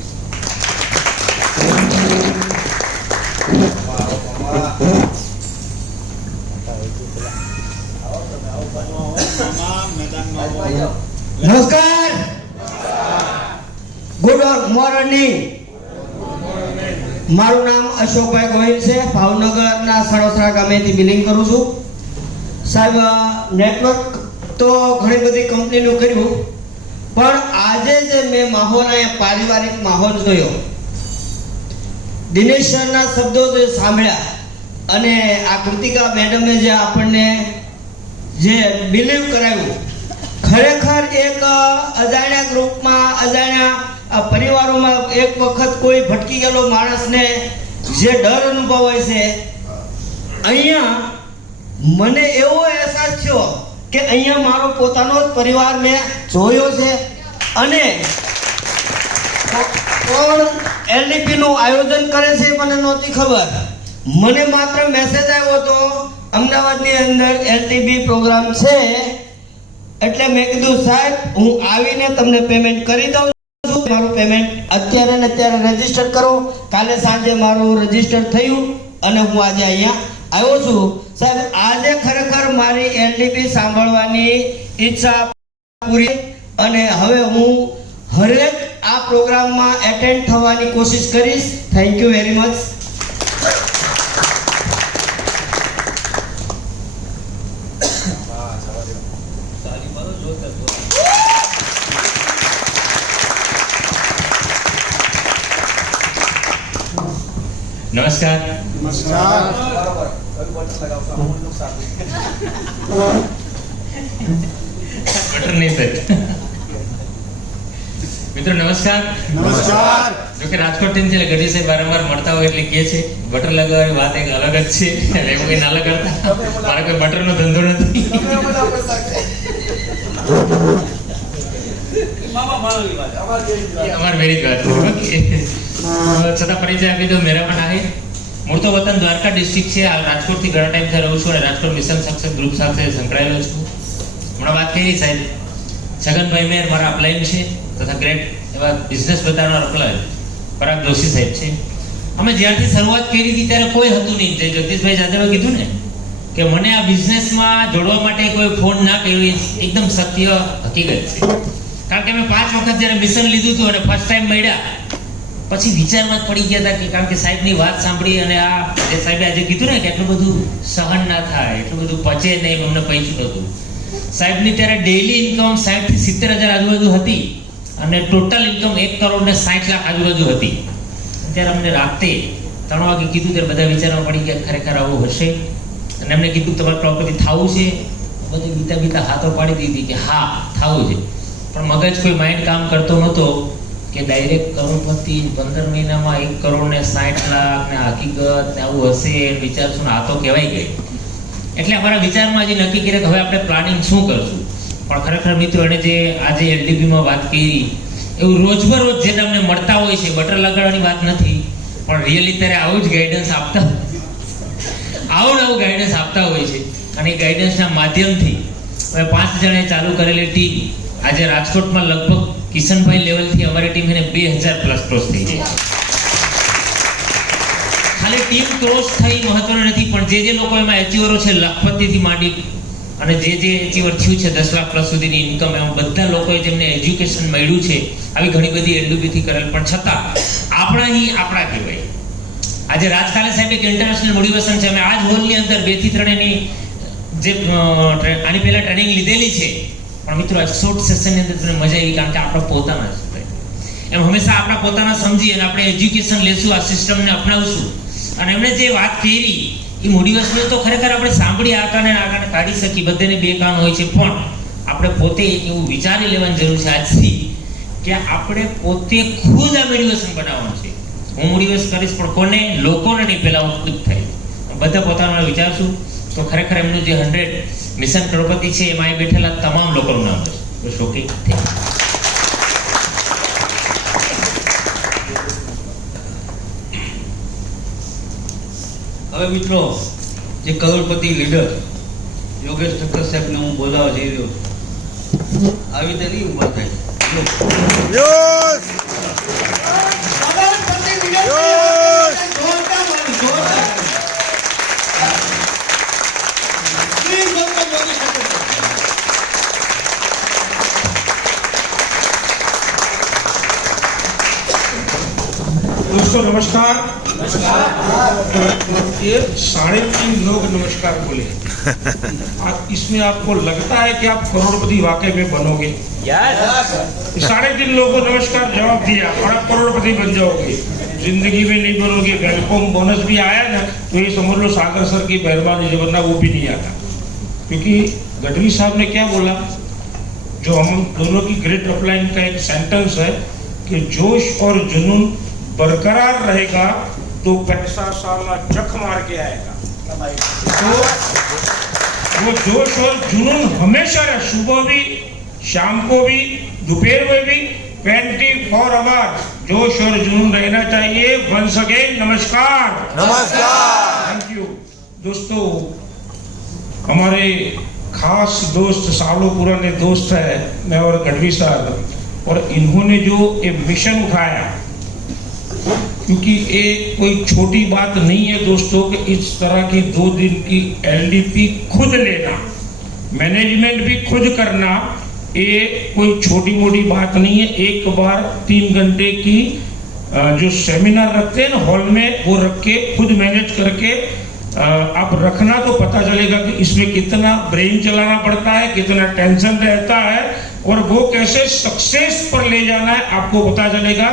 નમસ્કાર, ગુડ મોર્નિંગ. મારું નામ અશોકભાઈ ગોહિલ છે. ભાવનગરના સડોસરા ગામેથી બિલિંગ કરું છું. સાહેબ, નેટવર્ક તો ઘણી બધી કંપનીનું કર્યું, પણ આજે જે મેં માહોલ અહીંયા પારિવારિક માહોલ જોયો, દિનેશ સરના શબ્દો જે સાંભળ્યા અને આ કૃતિકા મેડમે જે આપણને જે બિલીવ કરાવ્યું, ખરેખર એક અજાણ્યા ગ્રુપમાં, અજાણ્યા પરિવારોમાં એક વખત કોઈ ભટકી ગયેલો માણસને જે ડર અનુભવાય છે, અહીંયા મને એવો અહેસાસ થયો કે અહીંયા મારો પોતાનો જ પરિવાર મેં જોયો છે. અને કોણ એલડીપી નું આયોજન કરે છે મને નહોતી ખબર. મને માત્ર મેસેજ આવ્યો હતો અમદાવાદની અંદર એલટીબી પ્રોગ્રામ છે, એટલે મેં કીધું સાહેબ હું આવીને તમને પેમેન્ટ કરી દઉં છું. મારું પેમેન્ટ અત્યારે ને અત્યારે રજીસ્ટર કરો. કાલે સાંજે મારું રજીસ્ટર થયું અને હું આજે અહીંયા આવ્યો છું. સાહેબ, આજે ખરેખર મારી એલડીપી સાંભળવાની ઈચ્છા પૂરી, અને હવે હું હરેક આ પ્રોગ્રામમાં એટેન્ડ થવાની કોશિશ કરીશ. Thank you very much. નમસ્કાર. બટર નહીં સર. મિત્રો નમસ્કાર. જો કે રાજકોટ ટીમ છે એટલે ગઢવી સાહેબ વારંવાર મળતા હોય એટલે કહે છે બટર લગાવવાની વાત એક અલગ જ છે, એટલે એવું કંઈ ના લગાડતા. મારે કોઈ બટરનો ધંધો નથી. અમારી મેરી જ વાત. છતાં પરિચય આપી દો. મેરામણ આહિર, મૂળ તો વતન દ્વારકા ડિસ્ટ્રિક્ટ છે. રાજકોટથી ઘણા ટાઈમથી રહું છું અને રાજકોટ મિશન સક્સેસ ગ્રુપ સાથે સંકળાયેલો છું. હમણાં વાત કરી સાહેબ, છગનભાઈ મેર મારા અપલાઈન છે તથા ગ્રેટ એવા બિઝનેસ બતાવનાર અપલાઈન પરાગ જોશી સાહેબ છે. અમે જ્યારથી શરૂઆત કરી હતી ત્યારે કોઈ હતું નહીં. જે જગદીશભાઈ જાદવે કીધું ને કે મને આ બિઝનેસમાં જોડવા માટે કોઈ ફોન ના કર્યો, એકદમ સત્ય હકીકત છે. કારણ કે અમે 5 વખત જ્યારે મિશન લીધું હતું અને ફર્સ્ટ ટાઈમ મળ્યા પછી વિચારમાં જ પડી ગયા હતા કે કારણ કે સાહેબની વાત સાંભળી અને આ જે સાહેબે આજે કીધું ને કે એટલું બધું સહન ના થાય, એટલું બધું પચે નહીં, અમને પહોંચ્યું નહોતું. સાહેબની ત્યારે ડેઈલી ઇન્કમ 60 થી 70 હજાર આજુબાજુ હતી અને ટોટલ ઇન્કમ 1 કરોડ ને 60 લાખ આજુબાજુ હતી. ત્યારે અમને રાતે 3 વાગે કીધું ત્યારે બધા વિચારમાં પડી ગયા ખરેખર આવું હશે. અને એમને કીધું તમારે પ્રોપર્ટી થવું છે. બધી બીતા હાથો પાડી દીધી કે હા થવું છે, પણ મગજ કોઈ માઇન્ડ કામ કરતો નહોતો કે ડાયરેક્ટ કરોડપતિ 15 મહિનામાં 1 કરોડ ને 60 લાખ ને હકીકત ને આવું હશે. વિચારશું આ તો કહેવાય ગઈ. એટલે અમારા વિચારમાં જે નક્કી કર્યા કે હવે આપણે પ્લાનિંગ શું કરશું. પણ ખરેખર મિત્રો એને જે આજે એલડીપીમાં વાત કરી એવું રોજબરોજ જે તમને મળતા હોય છે, બટર લગાડવાની વાત નથી, પણ રિયલી ત્યારે આવું જ ગાઈડન્સ આપતા આવું ગાઈડન્સ આપતા હોય છે. અને એ ગાઈડન્સના માધ્યમથી હવે 5 જણે ચાલુ કરેલી ટીમ આજે રાજકોટમાં લગભગ કિશનભાઈ લેવલથી અમારી ટીમ એને 2000 ક્રોસ થઈ જાય છે. ખાલી ટીમ ક્રોસ થઈ મહત્વનું નથી, પણ જે લોકો એમાં એચીવરો છે લખપતિથી માંડી અને જે એચીવર થયું છે 10 લાખ પ્લસ સુધીની ઇન્કમ, એમાં બધા લોકોએ જેમને એજ્યુકેશન મળ્યું છે આવી ઘણી બધી એલડીપીથી કરેલ, પણ છતાં આપણા કહેવાય. આજે રાજકાલે સાહેબ એક ઇન્ટરનેશનલ મોટિવેશન છે. અમે આ જ હોલની અંદર 2 થી 3 એની જે આની પહેલા ટ્રેનિંગ લીધેલી છે, પણ મિત્રો આ શોર્ટ સેશનની અંદર તમને મજા આવી, કારણ કે આપણા પોતાના છે. એમ હંમેશા આપણા પોતાના સમજી અને આપણે એજ્યુકેશન લેશું, આ સિસ્ટમને અપનાવશું. અને એમણે જે વાત કરી એ મોટિવેશન તો ખરેખર આપણે સાંભળી આકાને કાઢી શકીએ, બધાને 2 કાન હોય છે, પણ આપણે પોતે એવું વિચારી લેવાની જરૂર છે આજથી કે આપણે પોતે ખુદ આ મોટિવેશન બનાવવાનું છે. હું મોટિવેશન કરીશ પણ કોને? લોકોને નહીં, પહેલા હું ખુદ થાય. બધા પોતાનું વિચારશું તો ખરેખર એમનું જે 100 મિશન કરોડપતિ છે એમાં એ બેઠેલા તમામ લોકોનું નામ હશે. શોકી હવે મિત્રો જે કરોડપતિ લીડર યોગેશ ઠક્કર સાહેબને હું બોલાવવા જઈ રહ્યો. આવી રીતે નહીં ઉભા થાય. दोस्तों नमस्कार. ये 3.5 लोग नमस्कार बोले. आज इसमें आपको लगता है कि आप करोड़पति वाकई में बनोगे? 3.5 लोगों को नमस्कार जवाब दिया और आप करोड़पति बन जाओगे. जिंदगी में नहीं बनोगे. वेलकम बोनस भी आया ना तो ये समझ लो सागर सर की मेहरबानी है, वरना वो भी नहीं आता. क्योंकि गढ़वी साहब ने क्या बोला, जो हम दोनों की ग्रेट अपलाइन का एक सेंटेंस है कि जोश और जुनून बरकरार रहेगा तो पैसा साला जख मार के आएगा. तो वो जोश और जुनून हमेशा रहे, सुबह भी, शाम को भी, दोपहर में भी, 24 आवर्स जोश और जुनून रहना चाहिए. वंस अगेन नमस्कार. Thank you. दोस्तों हमारे खास दोस्त, सालों पुराने दोस्त है मैं और गढ़वी साहब, और इन्होंने जो ये मिशन उठाया, क्योंकि ये कोई छोटी बात नहीं है दोस्तों कि इस तरह की 2 दिन की एलडीपी खुद लेना, मैनेजमेंट भी खुद करना, ये कोई छोटी मोटी बात नहीं है. एक बार 3 घंटे की जो सेमिनार रखते हैं ना हॉल में, वो रख के खुद मैनेज करके आप रखना तो पता चलेगा कि इसमें कितना ब्रेन चलाना पड़ता है, कितना टेंशन रहता है, और वो कैसे सक्सेस पर ले जाना है आपको पता चलेगा.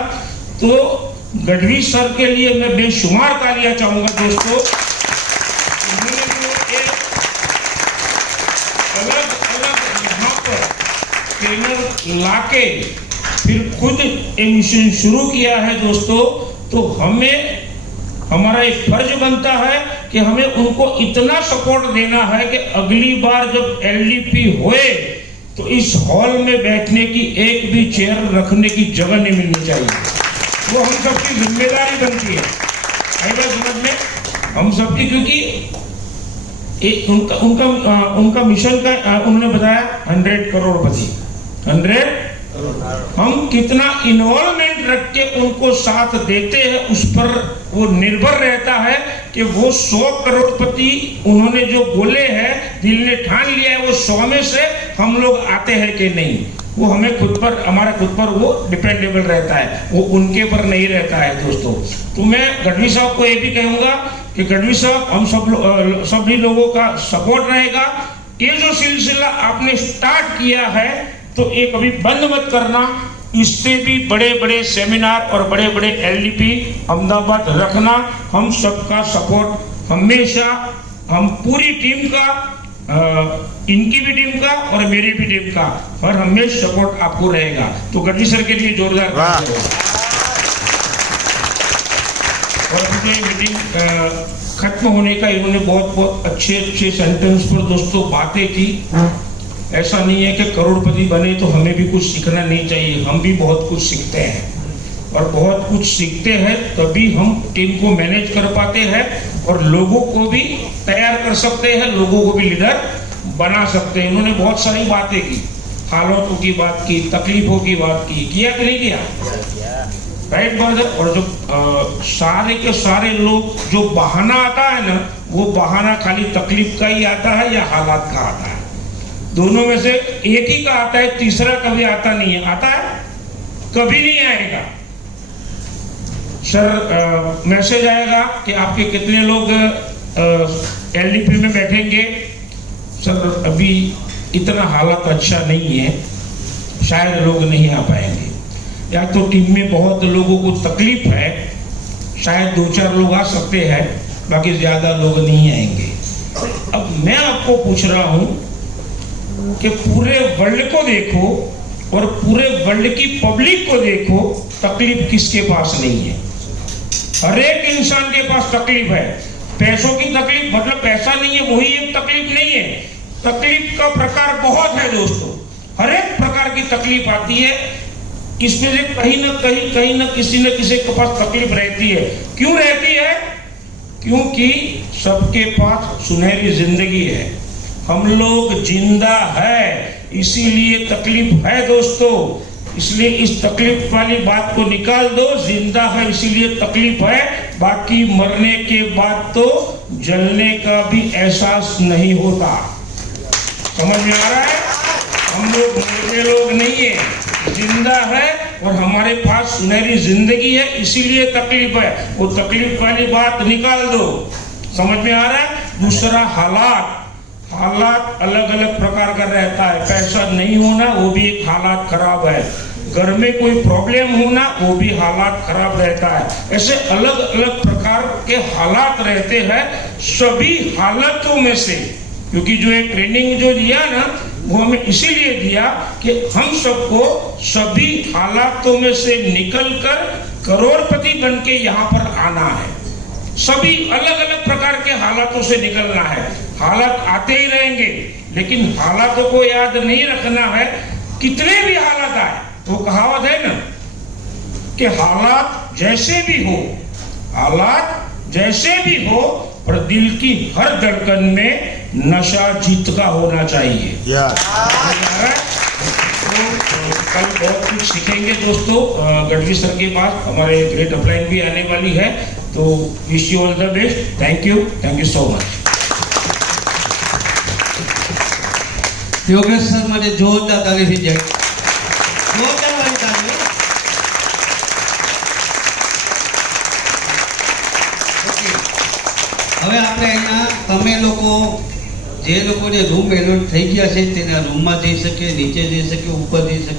तो गढ़वी सर के लिए मैं बेशुमार तालियां चाहूंगा दोस्तों. उन्होंने जो एक अलग यहाँ पर ट्रेनर लाके फिर खुद ये मिशन शुरू किया है दोस्तों, तो हमें हमारा एक फर्ज बनता है कि हमें उनको इतना सपोर्ट देना है कि अगली बार जब एलडीपी होए तो इस हॉल में बैठने की एक भी चेयर रखने की जगह नहीं मिलनी चाहिए. वो हम सबकी जिम्मेदारी बनती है. आई बात समझ में? हम सबकी, क्योंकि उनका मिशन का उन्होंने बताया 100 करोड़पति. 100 हम कितना इन्वॉल्वमेंट रख के उनको साथ देते हैं उस पर वो निर्भर रहता है कि वो 100 करोड़पति उन्होंने जो बोले हैं, दिल ने ठान लिया है, वो 100 में से हम लोग आते हैं कि नहीं. वो हमें खुद पर, हमारा खुद पर वो डिपेंडेबल रहता है, वो उनके पर नहीं रहता है दोस्तों. तो मैं गढ़वी साहब को ये भी कहूँगा कि गढ़वी साहब हम सभी लोगों का सपोर्ट रहेगा. ये जो सिलसिला आपने स्टार्ट किया है तो ये कभी बंद मत करना. इससे भी बड़े बड़े सेमिनार और बड़े बड़े एलडीपी अहमदाबाद रखना. हम सबका सपोर्ट हमेशा, हम पूरी टीम का, इनकी भी टीम का और मेरी भी टीम का, और हमेशा सपोर्ट आपको रहेगा. तो गढ़वी सर के लिए जोरदार और मुझे मीटिंग खत्म होने का इन्होंने बहुत बहुत अच्छे अच्छे सेंटेंस पर दोस्तों बातें की। ऐसा नहीं है कि करोड़पति बने तो हमें भी कुछ सीखना नहीं चाहिए, हम भी बहुत कुछ सीखते हैं और बहुत कुछ सीखते हैं तभी हम टीम को मैनेज कर पाते हैं और लोगों को भी तैयार कर सकते हैं, लोगों को भी लीडर बना सकते हैं। इन्होंने बहुत सारी बातें की, हालातों की बात की, तकलीफों की बात की, किया कि नहीं किया? Right brother. और जो सारे के सारे लोग जो बहाना आता है ना, वो बहाना खाली तकलीफ का ही आता है या हालात का आता है? दोनों में से एक ही का आता है, तीसरा कभी आता नहीं है। आता है? कभी नहीं आएगा। सर मैसेज आएगा कि आपके कितने लोग एलडीपी में बैठेंगे। सर अभी इतना हालत अच्छा नहीं है, शायद लोग नहीं आ पाएंगे, या तो टीम में बहुत लोगों को तकलीफ है, शायद 2-4 लोग आ सकते हैं, बाकी ज्यादा लोग नहीं आएंगे। अब मैं आपको पूछ रहा हूं कि पूरे वर्ल्ड को देखो और पूरे वर्ल्ड की पब्लिक को देखो, तकलीफ किसके पास नहीं है? हर एक इंसान के पास तकलीफ है। पैसों की तकलीफ मतलब पैसा नहीं है वही एक तकलीफ नहीं है, तकलीफ का प्रकार बहुत है दोस्तों। हर एक प्रकार की तकलीफ आती है, इसमें से कहीं न किसी न किसी के पास तकलीफ रहती है। क्यों रहती है? क्योंकि सबके पास सुनहरी जिंदगी है, हम लोग जिंदा है इसीलिए तकलीफ है दोस्तों। इसलिए इस तकलीफ वाली बात को निकाल दो, जिंदा है इसीलिए तकलीफ है, बाकी मरने के बाद तो जलने का भी एहसास नहीं होता। समझ में आ रहा है? हम लोग मरने लोग नहीं है, जिंदा है और हमारे पास सुनहरी जिंदगी है इसीलिए तकलीफ है। वो तकलीफ वाली बात निकाल दो। समझ में आ रहा है? दूसरा हालात अलग अलग प्रकार का रहता है। पैसा नहीं होना वो भी एक हालात खराब है, घर में कोई प्रॉब्लम होना वो भी हालात खराब रहता है। ऐसे अलग अलग प्रकार के हालात रहते हैं। सभी हालातों में से, क्योंकि जो एक ट्रेनिंग जो दिया ना वो हमें इसीलिए दिया कि हम सबको सभी हालातों में से निकलकर करोड़पति बन के यहाँ पर आना है। सभी अलग अलग प्रकार के हालातों से निकलना है। हालात आते ही रहेंगे, लेकिन हालातों को याद नहीं रखना है। कितने भी हालात आए, वो कहावत है ना कि हालात जैसे भी हो, हालात जैसे भी हो, पर दिल की हर धड़कन में नशा जीत का होना चाहिए। तो कल बहुत कुछ सीखेंगे दोस्तों। गढ़वी सर के पास हमारे ग्रेट अपलाइन भी आने वाली है, तो wish you all the best. Thank you so much. Yogesh sir માટે જોરદાર તાળી થઈ જાય, જોરદાર વાળી તાળી। હવે આપણે અહીંયા તમે લોકો જે લોકોને રૂમ એલોટ થઈ ગયા છે તેના રૂમમાં જઈ શકે, નીચે જઈ શકે, ઉપર જઈ શકે,